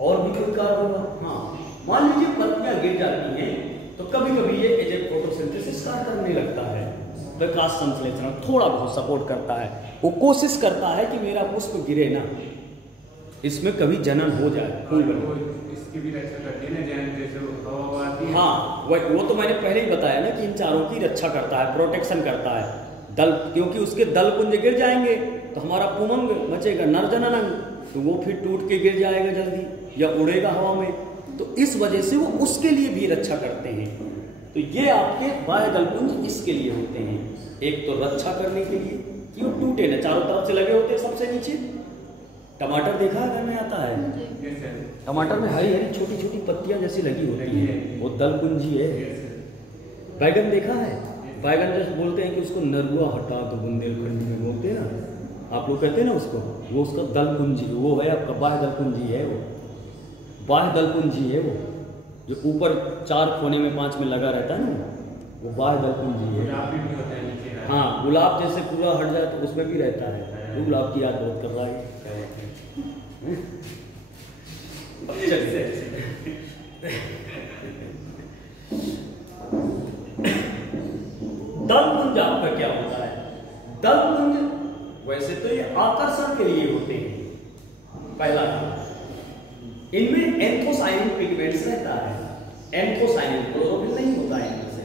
और भी कोई कार्य होगा? हाँ, मान लीजिए पत्तियां गिर जाती हैं तो कभी कभी ये एजेड फोटोसिंथेसिस कार्य करने लगता है, प्रकाश संश्लेषण थोड़ा बहुत सपोर्ट करता है, वो कोशिश करता है कि मेरा पुष्प गिरे ना, इसमें कभी जनन हो जाए, फूल बने। इसकी भी रक्षा करती है ना, जैसे हवा आती है। हाँ, वो तो मैंने पहले ही बताया ना कि इन चारों की रक्षा करता है, प्रोटेक्शन करता है। दल, क्योंकि उसके दल कुंज गिर जाएंगे तो हमारा पुमंग बचेगा, नर जनन अंग, तो वो फिर टूट के गिर जाएगा जल्दी या उड़ेगा हवा में। तो इस वजह से वो उसके लिए भी रक्षा करते हैं। तो ये आपके बाह्य दलपुंज इसके लिए होते हैं, एक तो रक्षा करने के लिए कि वो टूटे ना, चारों तरफ से लगे होते हैं सबसे नीचे। टमाटर देखा है घर में आता है, टमाटर में हरी हरी छोटी छोटी पत्तियां जैसी लगी होती हैं, वो दलपुंजी है। बैगन देखा है, बैगन जैसे बोलते हैं कि उसको नरुआ हटा दो, बुंदेलखंडी में बोलते हैं ना, आप लोग कहते हैं ना उसको, वो उसका दलपुंजी वो है, आपका बाह्य दलपुंजी है, वो बाह्य दलपुंजी है, वो जो ऊपर 4 कोने में 5 में लगा रहता है ना, वो बाह्य दलपुंजी है। हाँ, गुलाब जैसे पूरा हट जाए तो उसमें भी रहता है। गुलाब की याद बहुत कर रहा है। दलपुंज आपका क्या होता है? दलपुंज वैसे तो ये आकर्षण के लिए होते हैं। पहला इनमें एंथोसायनिन पिगमेंट्स रहता है। एंथोसायनिन क्लोरोफिल नहीं होता है इनमें से।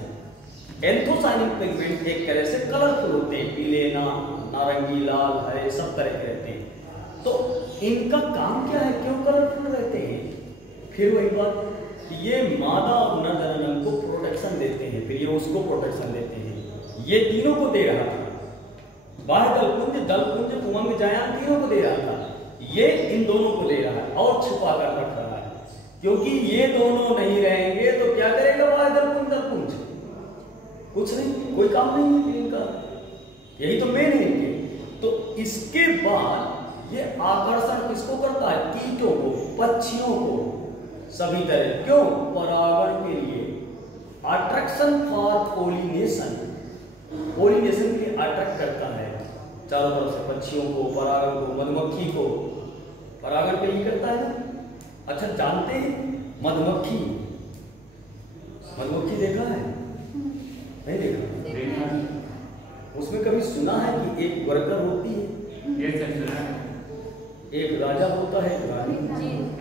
एंथोसायनिन पिगमेंट एक तरह से कलरफुल होते हैं, पीले नारंगी लाल हरे सब तरह के रहते हैं। तो इनका काम क्या है, क्यों कलरफुल रहते हैं? फिर वही बात, ये मादा और नर जनन को प्रोटेक्शन देते हैं, फिर ये उसको प्रोटेक्शन देते हैं। ये तीनों को दे रहा था, बाह्य दलपुंज दलपुंज उमंग जायान तीनों को दे रहा था, ये इन दोनों को दे रहा है और छुपा कर रख रहा है। क्योंकि ये दोनों नहीं रहेंगे तो क्या करेगा बाह्य दलपुंज दलपुंज? कुछ नहीं, कोई काम नहीं है इनका, यही तो मेन है इनके। तो इसके बाद ये आकर्षण किसको करता है? कीटों को, पक्षियों को, सभी तरह। क्यों? परागण के लिए, अट्रैक्शन फॉर पोलिनेशन, पोलिनेशन के लिए अट्रैक्ट करता है चारों तरफ से पक्षियों को, परागण को, मधुमक्खी को, परागण के लिए करता है ना। अच्छा, जानते हैं मधुमक्खी, मधुमक्खी देखा है? नहीं देखा? उसमें कभी सुना है कि एक वर्कर होती है? ये सब सुना है। एक राजा होता है, रानी।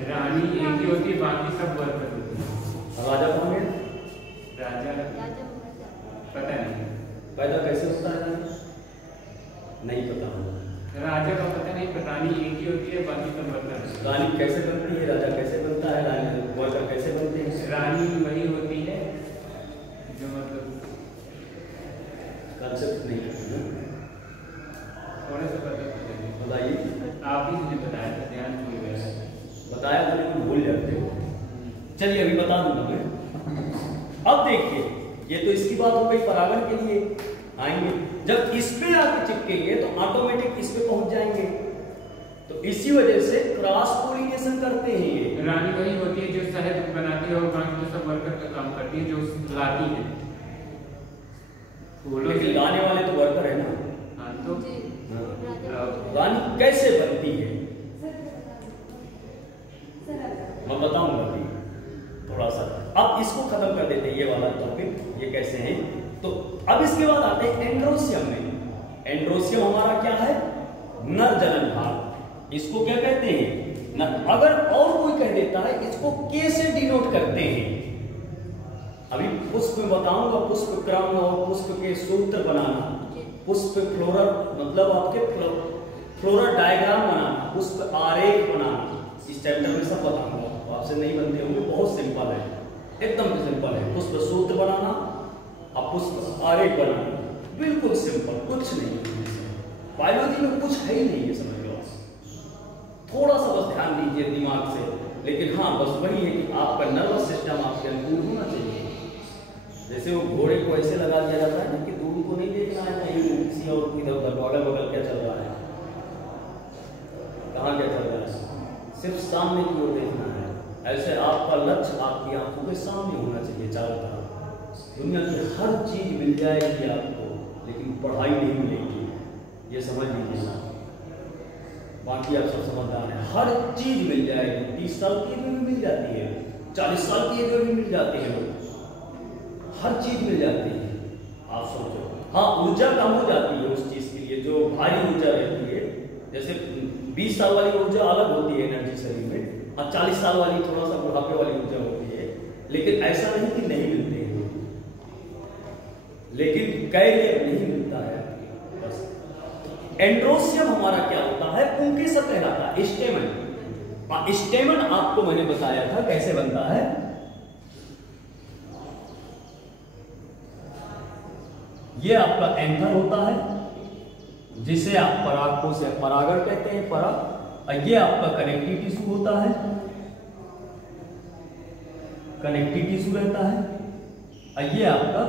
रानी एक ही होती है, बाकी सब वर्कर होते हैं। राजा कौन है? राजा पता नहीं, पैदा कैसे होता है? नहीं पता। राजा का पता नहीं, पर रानी एक ही होती है, बाकी सब वर्कर। रानी कैसे बनती है, राजा कैसे बनता है, रानी वर्कर कैसे बनते हैं? रानी वही होती है जो मतलब कंसेप्ट नहीं है, थोड़ा सा पता बताइए। आप ही मुझे बताया था, ध्यान भूल गया। बताया तो लेकिन भूल जाते हो। चलिए अभी बता दूंगा मैं। अब देखिए, ये तो इसकी बात हो गई, परागण के लिए आएंगे। जब इस पे आके चिपकेंगे तो ऑटोमेटिक इस पे पहुंच जाएंगे। तो इसी वजह से क्रॉस पोलिनेशन करते हैं ये। रानी वही होती है जो शहद बनाती है और बाकी तो सब वर्कर का काम करती है, जो लाती है। लेकिन लाने वाले तो वर्कर है ना। हाँ, तो रानी कैसे बनती है मैं बताऊंगा अभी थोड़ा सा। अब इसको खत्म कर देते हैं, ये वाला टॉपिक, ये कैसे है। तो अब इसके बाद आते हैं एंड्रोसियम में। एंड्रोसियम हमारा क्या है? नर जनन भाग। इसको क्या कहते हैं? नर। अगर और कोई कह देता है इसको के से डिनोट करते हैं। अभी पुष्प में बताऊंगा, पुष्प क्रम और पुष्प के सूत्र बनाना, पुष्प फ्लोरल मतलब आपके फ्लोरल डायग्राम बनाना, पुष्प आरेख बनाना, इस चैप्टर में सब बताऊंगा। आपसे नहीं बनते होंगे, बहुत सिंपल है, एकदम सिंपल है। पुष्प सूत्र बनाना और पुष्प आरेख बनाना, बिल्कुल सिंपल, कुछ नहीं है। बायोलॉजी में कुछ है ही नहीं है, समझ लो। थोड़ा सा बस ध्यान दीजिए दिमाग से। लेकिन हाँ, बस वही है कि आपका नर्वस सिस्टम आपके अनुकूल होना चाहिए। जैसे वो घोड़े को ऐसे लगा दिया जाता है ना कि दूर को नहीं देखना है, कहीं किसी और इधर उधर अगल बगल क्या चल रहा है, कहाँ क्या चल रहा है, सिर्फ सामने की ओर देखना है। ऐसे आपका लक्ष्य आपकी आंखों के सामने होना चाहिए। चारों तरफ दुनिया की हर चीज मिल जाएगी आपको, लेकिन पढ़ाई नहीं मिलेगी, ये समझ लीजिए ना। बाकी आप सब समझदार हैं, हर चीज मिल जाएगी। 30 साल की एज में भी मिल जाती है, 40 साल की एज में भी मिल जाते हैं लोग, हर चीज मिल जाती है। आप सोचो, हाँ ऊर्जा कम हो जाती है उस चीज के लिए जो भारी ऊर्जा रहती है। जैसे 20 साल वाली ऊर्जा अलग होती है एनर्जी शरीर में, और 40 साल वाली थोड़ा सा बुढ़ापे वाली ऊर्जा होती है। लेकिन ऐसा नहीं कि नहीं मिलते हैं, लेकिन कैरियर नहीं मिलता है। बस एंड्रोसियम हमारा क्या होता है, पुंकेसर कहलाता है, स्टेमन। स्टेमन आपको मैंने बताया था कैसे बनता है। ये आपका एंथर होता है, जिसे आप पराग से परागण कहते हैं, पराग। और ये आपका कनेक्टिव टिश्यू होता है, कनेक्टिव टिश्यू रहता है। और ये आपका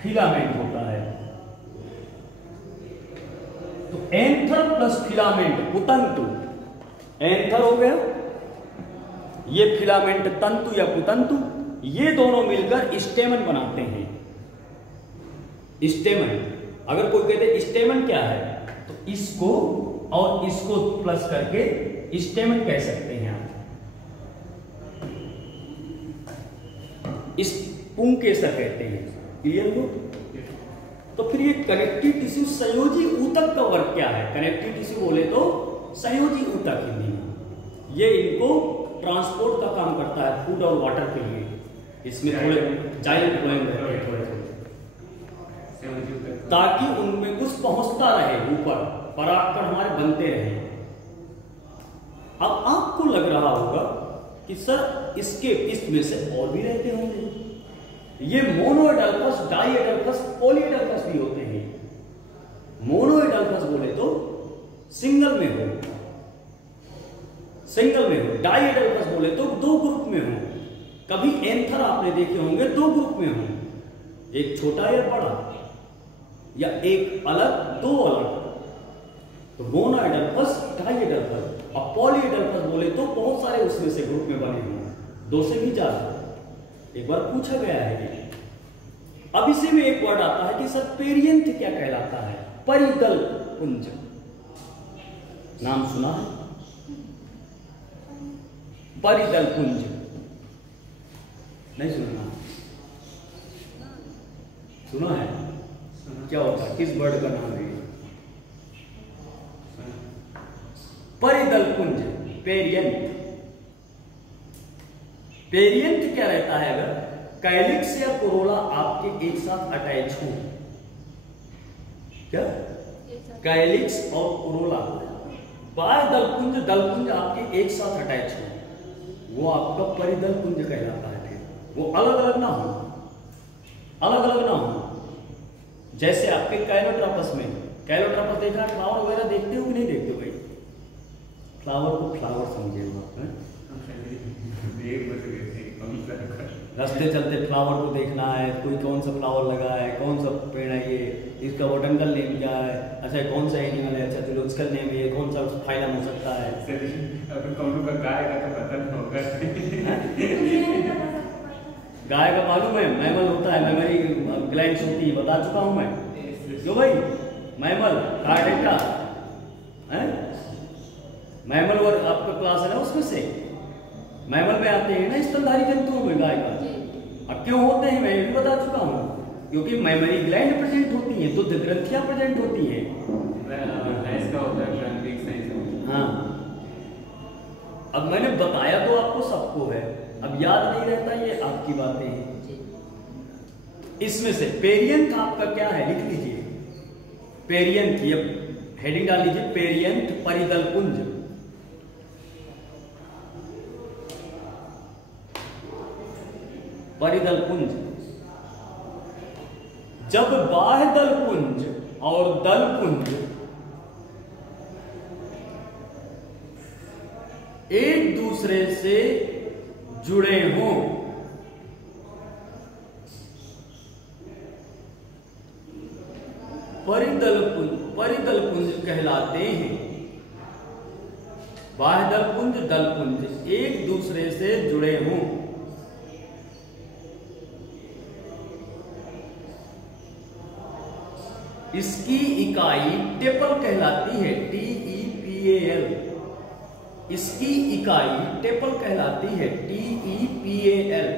फिलामेंट होता है। तो एंथर प्लस फिलामेंट पुतंतु, एंथर हो गया, ये फिलामेंट तंतु या पुतंतु, ये दोनों मिलकर स्टेमन बनाते हैं। स्टेमन, अगर कोई कहते स्टेमन क्या है, तो इसको और इसको प्लस करके स्टेमन कह सकते हैं आप। इस पुंकेसर कहते हैं। क्लियर हो? तो फिर ये कनेक्टिव टिश्यू संयोजी ऊतक का वर्क क्या है? कनेक्टिव टिश्यू बोले तो संयोजी ऊतक हिंदी में, ये इनको ट्रांसपोर्ट का काम करता है, फूड और वाटर के लिए। इसमें थोड़े जाइलेंट फ्लोएम रहते हैं थोड़े थोड़े, ताकि उनमें कुछ पहुंचता रहे ऊपर, परागकण हमारे बनते रहे। अब आपको लग रहा होगा कि सर इसके इसमें से और भी रहते होंगे। ये मोनोएडल्फस, डाइएडल्फस, पॉलीएडल्फस भी होते हैं। मोनोएडल्फस बोले तो सिंगल में हो, सिंगल में हो। डाइएडल्फस बोले तो दो ग्रुप में हो। कभी एंथर आपने देखे होंगे दो ग्रुप में हो, एक छोटा या बड़ा, या एक अलग दो अलग। तो मोनोएडल्फस, डाइएडल्फस और पॉलीएडल्फस बोले तो बहुत सारे उसमें से ग्रुप में बने हुए, दो से भी ज्यादा। एक बार पूछा गया है ये। अब इसी में एक वर्ड आता है कि सर पेरियंथ क्या कहलाता है? परिदल पुंज, नाम सुना है? परिदल पुंज नहीं सुना? सुना है? क्या होता है? किस वर्ड का नाम है? परिदल पुंज, पेरियंथ। पेरियंथ क्या रहता है? अगर कैलिक्स या कोरोला आपके एक साथ अटैच हो, क्या कैलिक्स और कोरोला बाय दलपुंज, दलपुंज आपके एक साथ अटैच हो, वो आपका परिदल पुंज कहलाता है। वो अलग अलग ना हो, अलग अलग ना हो। जैसे आपके कैलोट्रोपस में, कैलोट्रोपस देखना, फ्लावर वगैरह देखते हो कि नहीं देखते हो भाई? फ्लावर को फ्लावर समझे हो आप? रास्ते चलते फ्लावर को देखना है, कोई कौन सा फ्लावर लगा है, कौन सा पेड़ है, ये इसका बोटनिकल नेम क्या है, अच्छा कौन सा एनिमल है, अच्छा जूलॉजिकल नेम है, कौन सा फाइलम हो सकता है। गाय का मालूम है, मैमल होता है, मेमोरी ग्लैंड्स होती है, बता चुका हूं मैं। क्यों भाई? मैमल, कार्डेटा है, मैमल वर्ग आपका क्लास है ना, उसमें से मैमल में आते हैं ना स्तनधारी जंतुओं में गाय का। अब क्यों होते हैं मैं भी बता चुका हूं, क्योंकि मेमोरी ग्लैंड प्रेजेंट होती हैं, दुग्ध ग्रंथियां प्रेजेंट होती हैं। हाँ, अब मैंने बताया तो आपको सबको है, अब याद नहीं रहता, ये आपकी बातें हैं। इसमें से पेरियंथ आपका क्या है लिख लीजिए। पेरियंथ, ये हेडिंग डाल लीजिए, पेरियंथ परिदल पुंज। परिदल पुंज, जब बाह्य दल पुंज और दल पुंज एक दूसरे से जुड़े हों, परिदल पुंज कहलाते हैं। बाह्य दल पुंज, दल पुंज एक दूसरे से जुड़े हों। इसकी इकाई टेपल कहलाती है, TEPAL। इसकी इकाई टेपल कहलाती है, TEPAL।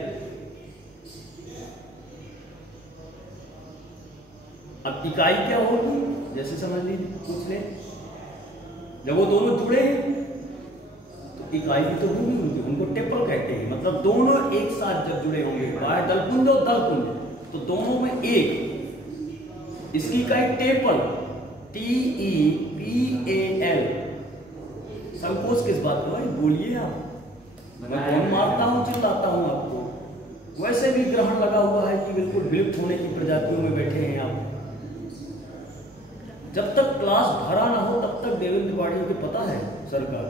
अब इकाई क्या होगी जैसे समझ लीजिए, पूछ ले। जब वो दोनों जुड़े हैं तो इकाई भी तो होगी उनकी, उनको टेपल कहते हैं। मतलब दोनों एक साथ जब जुड़े होंगे, बाह्य दलपुंज और दलपुंज, तो दोनों में एक, इसकी इकाई टेपल, TEPAL। संकोच किस बात का भाई, बोलिए आप। मैं फोन मारता हूँ, चिल्लाता हूँ आपको। वैसे भी ग्रहण लगा हुआ है कि बिल्कुल विलुप्त होने की प्रजातियों में बैठे हैं आप। जब तक क्लास भरा ना हो तब तक देवेंद्र त्रिपाठी को पता है सरकार,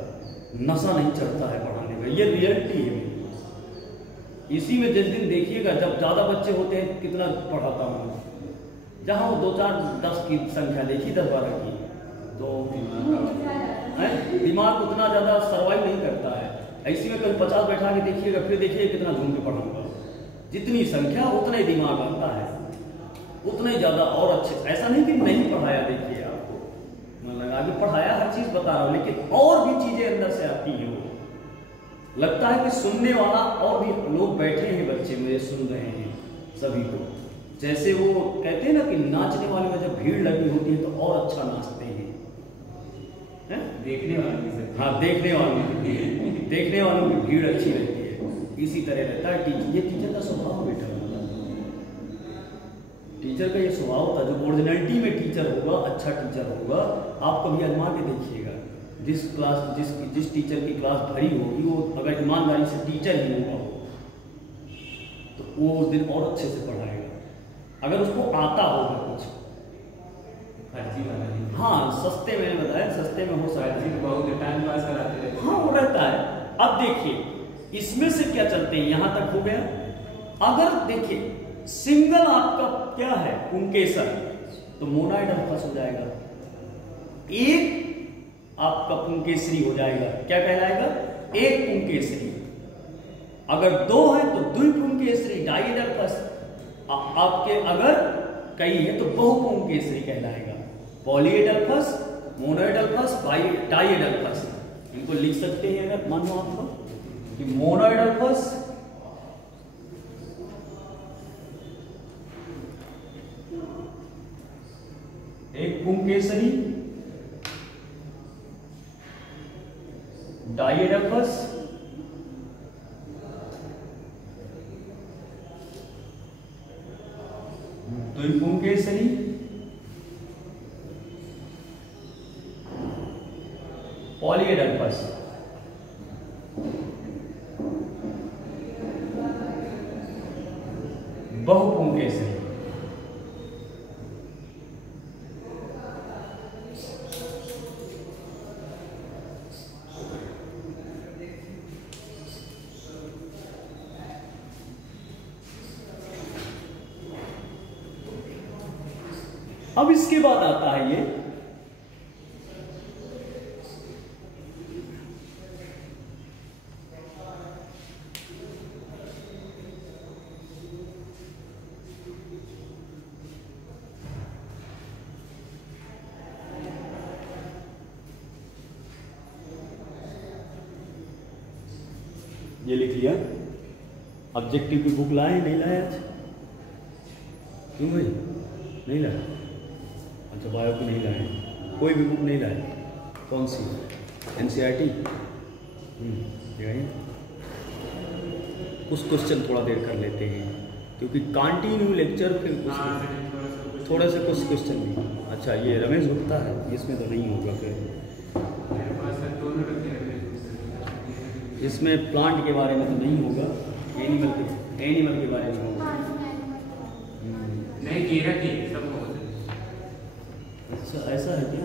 नशा नहीं चढ़ता है पढ़ाने में, ये रियलिटी है। इसी में जिस दिन देखिएगा जब ज़्यादा बच्चे होते हैं कितना पढ़ाता हूँ, जहाँ वो 2, 4, 10 की संख्या देखी, 10, 12 की, तो दिमाग उतना ज़्यादा सर्वाइव नहीं करता है। ऐसी में कभी 50 बैठा के देखिएगा, फिर देखिए कितना झूम के पढ़ाऊंगा। जितनी संख्या उतना ही दिमाग आता है, उतना ही ज़्यादा और अच्छे। ऐसा नहीं कि नहीं पढ़ाया, देखिए आपको मन लगा के पढ़ाया, हर चीज़ बता रहा हूँ, लेकिन और भी चीज़ें अंदर से आती हैं। वो लगता है कि सुनने वाला और भी लोग बैठे हैं, बच्चे मेरे सुन रहे हैं सभी को। जैसे वो कहते हैं ना कि नाचने वाले में जब भीड़ लगी होती है तो और अच्छा नाचते हैं, देखने वालों की। हाँ, देखने वालों की भीड़ अच्छी रहती है। इसी तरह रहता है ये टीचर का स्वभाव बेटा। टीचर का ये स्वभाव होता है, जो ओरिजिनलिटी में टीचर होगा, अच्छा टीचर होगा। आप कभी आजमा के देखिएगा, जिस टीचर की क्लास भरी होगी, वो अगर ईमानदारी से टीचर ही होगा तो वो उस दिन और अच्छे से पढ़ाएगा, अगर उसको आता होगा कुछ। हाँ, सस्ते मैंने बताया, सस्ते में हो सकता है, बहुत टाइम पास कराते हैं। हाँ, वो रहता है। अब देखिए इसमें से क्या चलते हैं, यहां तक हो गया। अगर देखिए सिंगल आपका क्या है, पुंकेसर, तो मोनाइडल्फस हो जाएगा। एक आपका पुंकेसरी हो जाएगा, क्या कहलाएगा, एक पुंकेसरी। अगर 2 है तो द्विपुंकेसरी, डाइएडल्फस। आपके अगर कई है तो बहुपुंकेसरी कहलाएगा। पॉलीएडल्फस, मोनोएडल्फस, डाइएडल्फस। इनको लिख सकते हैं अगर मानो आपको कि मोनोएडल्फस, एक पुंकेसरी, डाइएडल्फस, द्विपुंकेसरी, पॉलीएडल्फस। बहुपुंकेसरी। अब इसके बाद आता है ये लिख लिया। ऑब्जेक्टिव की बुक लाए, नहीं लाए आज? क्यों भाई नहीं लाए? अच्छा, बायो की नहीं लाए, कोई भी बुक नहीं लाए? कौन सी? NCERT? कुछ क्वेश्चन थोड़ा देर कर लेते हैं, क्योंकि कंटिन्यू लेक्चर फिर कुछ थोड़ा सा कुछ क्वेश्चन भी। अच्छा, ये रमेश गुप्ता है, इसमें तो नहीं होगा फिर। इसमें प्लांट के बारे में तो नहीं होगा, एनिमल के बारे में होगा। नहीं, कीड़ा की सब होगा। अच्छा, ऐसा है क्या?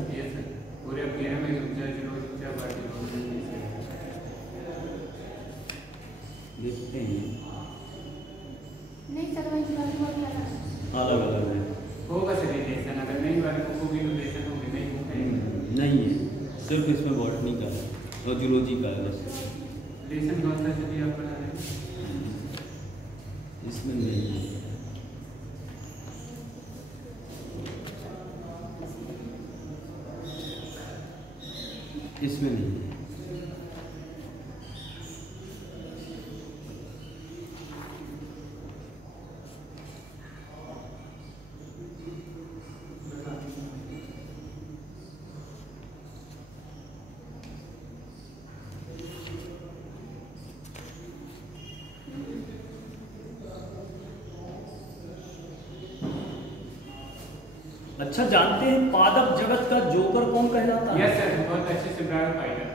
पूरे कीड़ा में देखते हैं। नहीं सर, वही अलग अलग है, होगा सर रिलेशन। अगर नहीं वाले बुक होगी तो रिलेशन होगी, नहीं बुक है नहीं है, सिर्फ इसमें बॉटनी का है और जूलॉजी का है बस। रिलेशन कौन सा चलिए आप बता रहे हैं? इसमें नहीं है। इसमें नहीं है। अच्छा, जानते हैं पादप जगत का जोकर कौन कहलाता है? यस सर, बहुत अच्छे से ब्रांड फाइटर।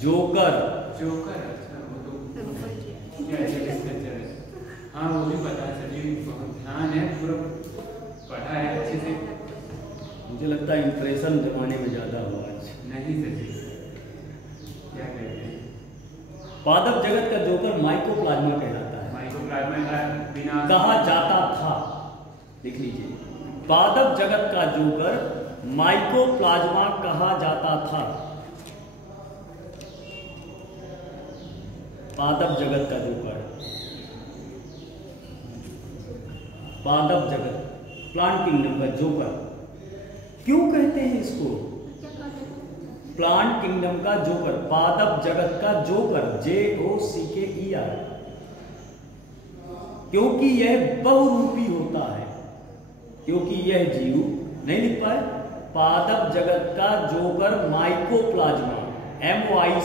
जोकर। जोकर, अच्छा वो तो सर्कल क्या है? हाँ वो भी पता है सर जी, बहुत ध्यान है, पूरा पढ़ा है अच्छे से। मुझे लगता है इंप्रेशन जमाने में ज्यादा हुआ आज। नहीं सर जी, क्या कहते हैं? पादप जगत का जोकर माइकोप्लाज्मा कहलाता है। माइकोप्लाज्मा का बिना कहा जाता था, लिख लीजिए, पादप जगत का जोकर माइकोप्लाज्मा कहा जाता था। पादप जगत का जोकर, पादप जगत, प्लांट किंगडम का जोकर क्यों कहते हैं इसको? प्लांट किंगडम का जोकर, पादप जगत का जोकर, JOCKER, क्योंकि यह बहुरूपी होता है, क्योंकि यह जीव नहीं लिख पाए। पादप जगत का joker mycoplasma, MYCOPLASMA,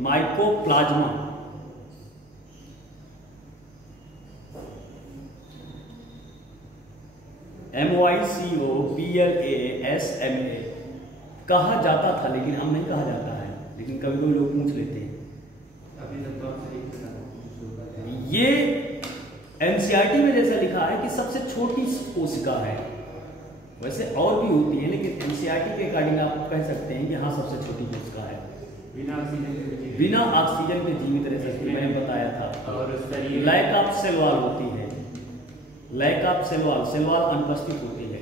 mycoplasma. MYCOPLASMA कहा जाता था, लेकिन हम नहीं कहा जाता है, लेकिन कभी कभी लोग पूछ लेते हैं। अभी तक तो आपसे ये NCERT में जैसा लिखा है कि सबसे छोटी कोशिका है, वैसे और भी होती है, लेकिन NCERT के अकॉर्डिंग आप कह सकते हैं कि हाँ सबसे छोटी कोशिका है। बिना ऑक्सीजन के जीवित रह सकती है, मैंने बताया था। और लैक ऑफ सेल वॉल होती है, लैक ऑफ सेल वॉल अनुपस्थित होती है।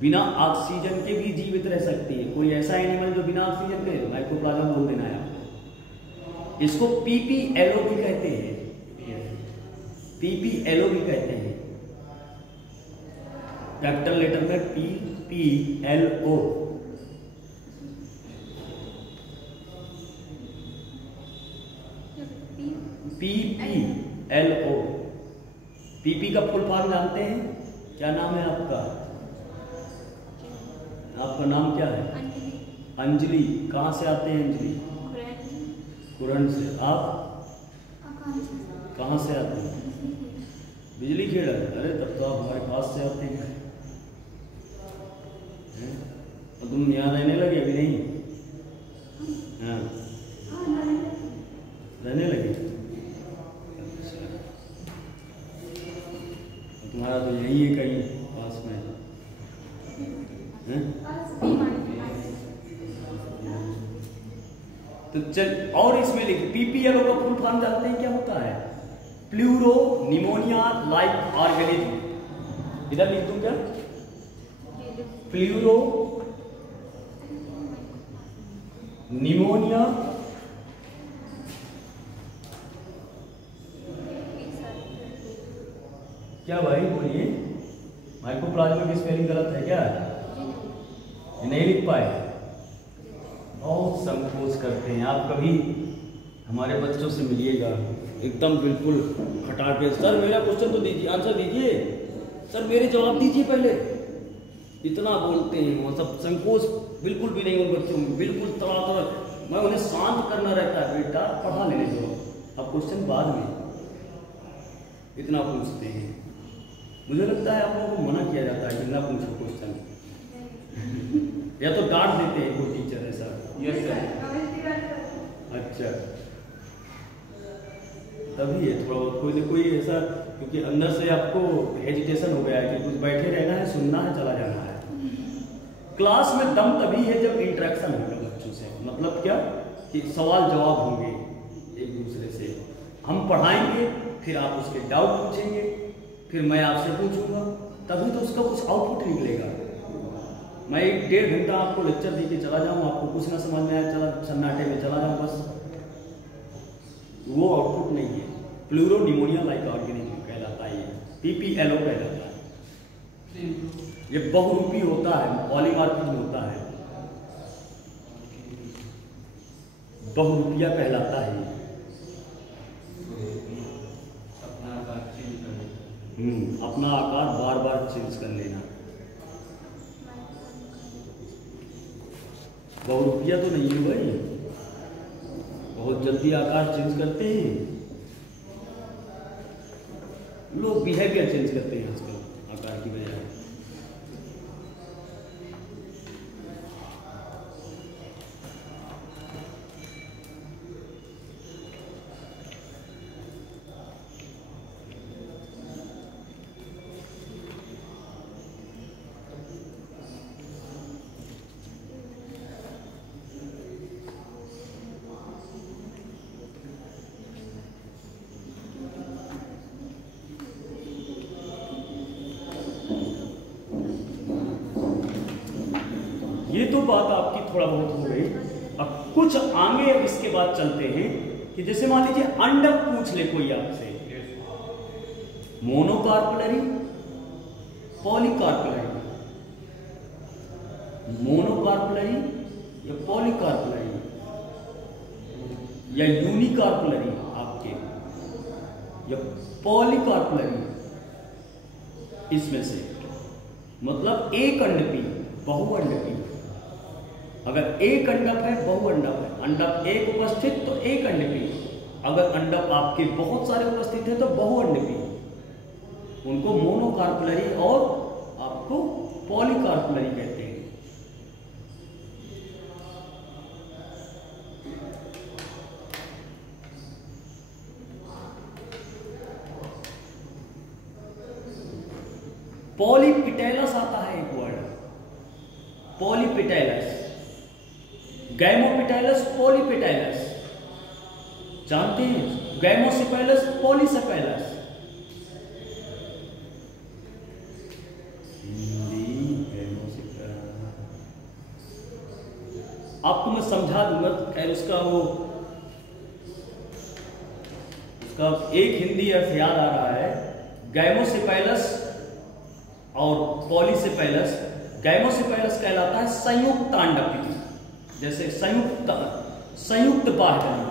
बिना ऑक्सीजन के भी जीवित रह सकती है। कोई ऐसा एनिमल जो बिना ऑक्सीजन के, माइकोप्लाज्मा बोल देना है आपको। इसको PPLO भी कहते हैं, PPLO भी कहते हैं, कैपिटल लेटर में PPLO। PPLO, PP का फुल फॉर्म जानते हैं? क्या नाम है आपका? आपका नाम क्या है? अंजलि। कहाँ से आते हैं अंजलि? कुरन से। आप कहाँ से आते हैं? बिजली खेड़ा। अरे तब तो आप हमारे पास से आते हैं। और तुम यहाँ रहने लगे अभी नहीं? हाँ, रहने लगे। अच्छा, तुम्हारा तो यही है कहीं पास में है? तो चल, और इसमें लिख, PPLO का फुल फॉर्म जानते हैं क्या होता है? Pleuro pneumonia like organism. इधर लिख दूं क्या? प्लूरो निमोनिया क्या भाई बोलिए, माइकोप्लाज्मा की स्पेलिंग गलत है क्या? नहीं लिख पाए? बहुत संकोच करते हैं आप। कभी हमारे बच्चों से मिलिएगा, एकदम बिल्कुल खटा के, सर मेरा क्वेश्चन तो दीजिए, आंसर दीजिए, सर मेरे जवाब दीजिए पहले, इतना बोलते हैं वो सब। संकोच बिल्कुल भी नहीं उन बच्चों में, बिल्कुल तरह तरह। मैं उन्हें शांत करना रहता है, बेटा पढ़ा लेने दो, अब क्वेश्चन बाद में, इतना पूछते हैं। मुझे लगता है आप लोगों को मना किया जाता है कि ना पूछो क्वेश्चन, या तो डांट देते हैं कोई टीचर ऐसा। Yes sir. अच्छा, तभी है थोड़ा बहुत कोई कोई ऐसा, क्योंकि अंदर से आपको हेजिटेशन हो गया है कि कुछ बैठे रहना है, सुनना है, चला जाना है। क्लास में दम तभी है जब इंटरेक्शन होगा बच्चों से। मतलब क्या कि सवाल जवाब होंगे एक दूसरे से, हम पढ़ाएंगे, फिर आप उसके डाउट पूछेंगे, फिर मैं आपसे पूछूंगा, तभी तो उसका कुछ आउटपुट निकलेगा। मैं 1.5 घंटा आपको लेक्चर दे के चला जाऊँ, आपको कुछ ना समझ में आया, चला सन्नाटे में चला जाऊँ, बस वो आउटपुट नहीं है। प्लूरो निमोनिया लाइक ऑर्गेनिज्म कहलाता है, PPLO कहलाता है। ये बहुरूपी होता है, पॉलीमॉर्फिज्म होता है, बहुरूपिया कहलाता है। अपना आकार बार बार चेंज कर लेना। बहुत रुपया तो नहीं है भाई, बहुत जल्दी आकार चेंज करते हैं लोग, बिहेवियर चेंज करते हैं आजकल आकार की बजाय। ये तो बात आपकी थोड़ा बहुत हो गई। अब कुछ आगे अब इसके बाद चलते हैं कि जैसे मान लीजिए अंडक पूछ ले कोई आपसे, मोनोकार्पलरी, पॉलीकार्पलरी, मोनोकार्पलरी या पॉलीकार्पलरी या यूनिकार्पलरी आपके या पॉलीकार्पलरी, इसमें से मतलब एक अंडपी, बहुअंडपी। अगर एक अंडक है, बहुअंडक है, अंडक एक उपस्थित तो एक अंडपी, अगर अंडक आपके बहुत सारे उपस्थित है तो बहुअंडपी, उनको मोनोकार्पलरी और आपको पॉलीकार्पलरी कहते हैं। पॉलीपिटेलस आता है एक वर्ड, पॉलीपिटेलस, गैमोपिटेलस, पॉलीपिटेलस, जानते हैं? गैमोसिपेलस, पॉलीसेपेलस। आपको मैं समझा दूंगा, खैर उसका एक हिंदी अर्थ याद आ रहा है, गैमोसिपेलस और पॉलीसेपेलस। गैमोसिपेलस कहलाता है संयुक्त अंडपी, जैसे संयुक्त बाह्यदली।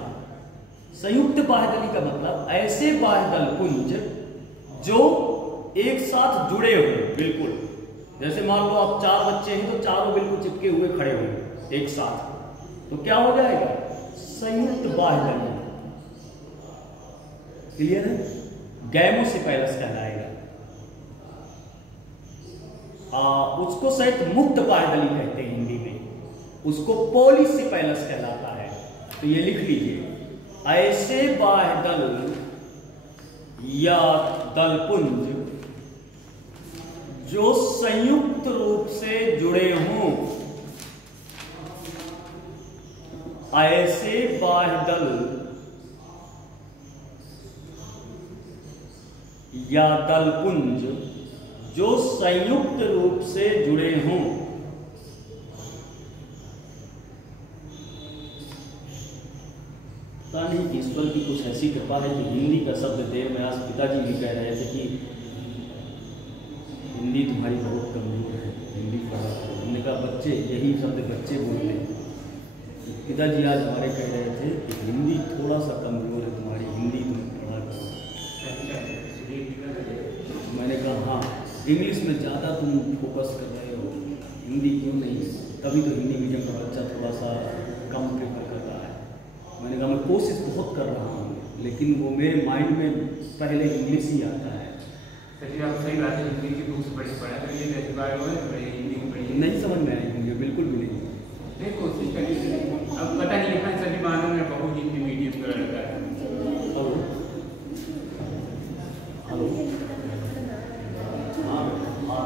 संयुक्त बाह्यदली का मतलब ऐसे बाह्यदल पुंज जो एक साथ जुड़े हुए, बिल्कुल जैसे मान लो आप 4 बच्चे हैं तो चारों बिल्कुल चिपके हुए खड़े होंगे एक साथ, तो क्या हो जाएगा? संयुक्त बाह्यदली। क्लियर है? गैमोसिपेलस कहलाएगा। उसको शायद मुक्त बाह्यदली कहते हैं हिंदी में, उसको पॉलीसेपेलस कहलाता है। तो ये लिख लीजिए, ऐसे बाह्यदल या दलपुंज जो संयुक्त रूप से जुड़े हों, ऐसे बाह्यदल या दलपुंज जो संयुक्त रूप से जुड़े हों, पता नहीं ईश्वर की कुछ ऐसी कृपा है कि हिंदी का शब्द देर में, आज पिताजी भी कह रहे थे कि हिंदी तुम्हारी बहुत कमजोर है, हिंदी पढ़ा करो। हमने कहा बच्चे, यही शब्द बच्चे बोलते हैं। पिताजी आज हमारे कह रहे थे कि हिंदी थोड़ा सा कमजोर है तुम्हारी, हिंदी तुम पढ़ा करो। मैंने कहा हाँ, इंग्लिश में ज़्यादा तुम फोकस कर रहे हो, हिंदी क्यों नहीं? तभी तो हिंदी मीडियम का बच्चा थोड़ा सा कम प्रेफर करता है। मैंने कहा मैं कोशिश बहुत कर रहा हूँ, लेकिन वो मेरे माइंड में पहले इंग्लिश ही आता है। सर आप सही बात है, हिंदी की बुक्स पढ़ा करिए, जैसे बार हिंदी की पढ़िए। नहीं समझ में आएगी मुझे, बिल्कुल भी नहीं। नहीं कोशिश करिए। अब पता नहीं है सभी मानों में बहुत हिंदी मीडियम का लड़का है। हेलो हेलो, हाँ हाँ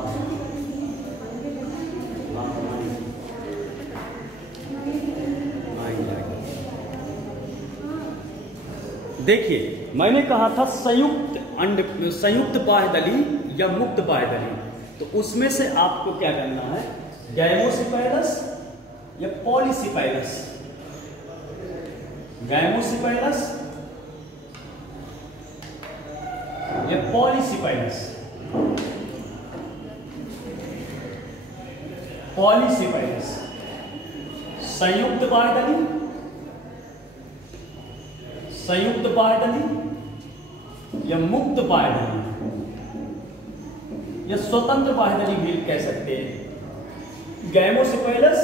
देखिए, मैंने कहा था संयुक्त बाह्यदली या मुक्त बाह्यदली, तो उसमें से आपको क्या करना है? गैमोसिपेलस या पॉलीसेपेलस। गैमोसिपेलस या पॉलीसेपेलस। पॉलीसेपेलस संयुक्त बाह्यदली, संयुक्त बाह्यदली या मुक्त बाह्यदली या स्वतंत्र बाह्यदली भी कह सकते हैं। गैमोसिपेलस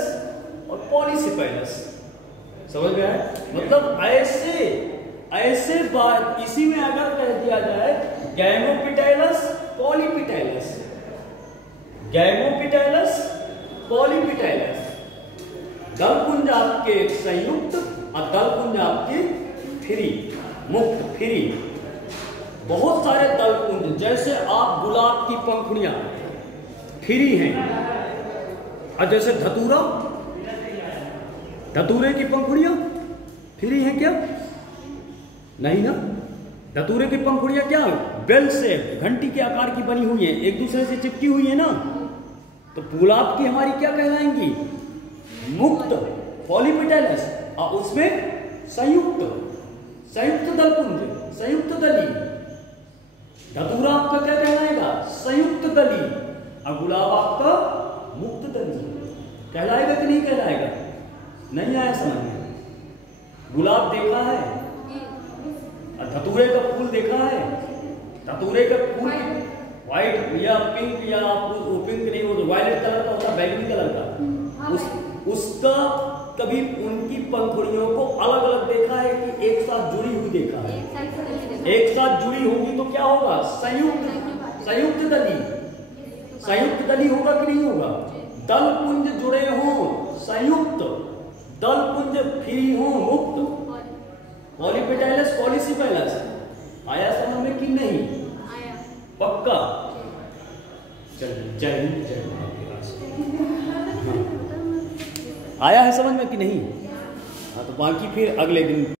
और पॉलीसिपेलस। समझ गया है? मतलब ऐसे बात इसी में अगर कह दिया जाए गैमोपिटाइलस पॉलीपिटाइलस, गैमोपिटाइलस पॉलीपिटाइलस, दलपुंज आपके संयुक्त और दलपुंज आपके फ्री, मुक्त फ्री। बहुत सारे दलपुंज, जैसे आप गुलाब की पंखुड़ियां फ्री हैं, और जैसे धतूरा, धतूरे की पंखुड़ियां फ्री हैं क्या? नहीं ना। धतूरे की पंखुड़ियां क्या बेल से घंटी के आकार की बनी हुई है, एक दूसरे से चिपकी हुई है ना। तो गुलाब की हमारी क्या कहलाएंगी? मुक्त पॉलीपिटाइलस, और उसमें संयुक्त, संयुक्त दलपुंज, संयुक्त दली। धतूरा आपका क्या कहलाएगा? संयुक्त दली, और गुलाब आपका मुक्त दली कहलाएगा कि नहीं कहलाएगा? नहीं आया समझ में? गुलाब देखा है, धतूरे का फूल देखा है? धतूरे का फूल व्हाइट या पिंक, या आपको पिंक नहीं, वो तो वायलेट कलर का होता है, बैंगनी कलर का। उसका कभी उनकी पंखुड़ियों को अलग अलग देखा है कि एक साथ जुड़ी हुई देखा है? एक साथ जुड़ी होगी तो क्या होगा? संयुक्त, संयुक्त दली, संयुक्त दली होगा कि नहीं होगा? दलपुंज जुड़े हों संयुक्त, दलपुंज फ्री हों मुक्त, पॉलीपिटाइलस पॉलीसिपेलस। आया समझ में कि नहीं? आया। पक्का? चलिए, जय हिंद, जय भारत। आया है समझ में कि नहीं? हाँ, तो बाकी फिर अगले दिन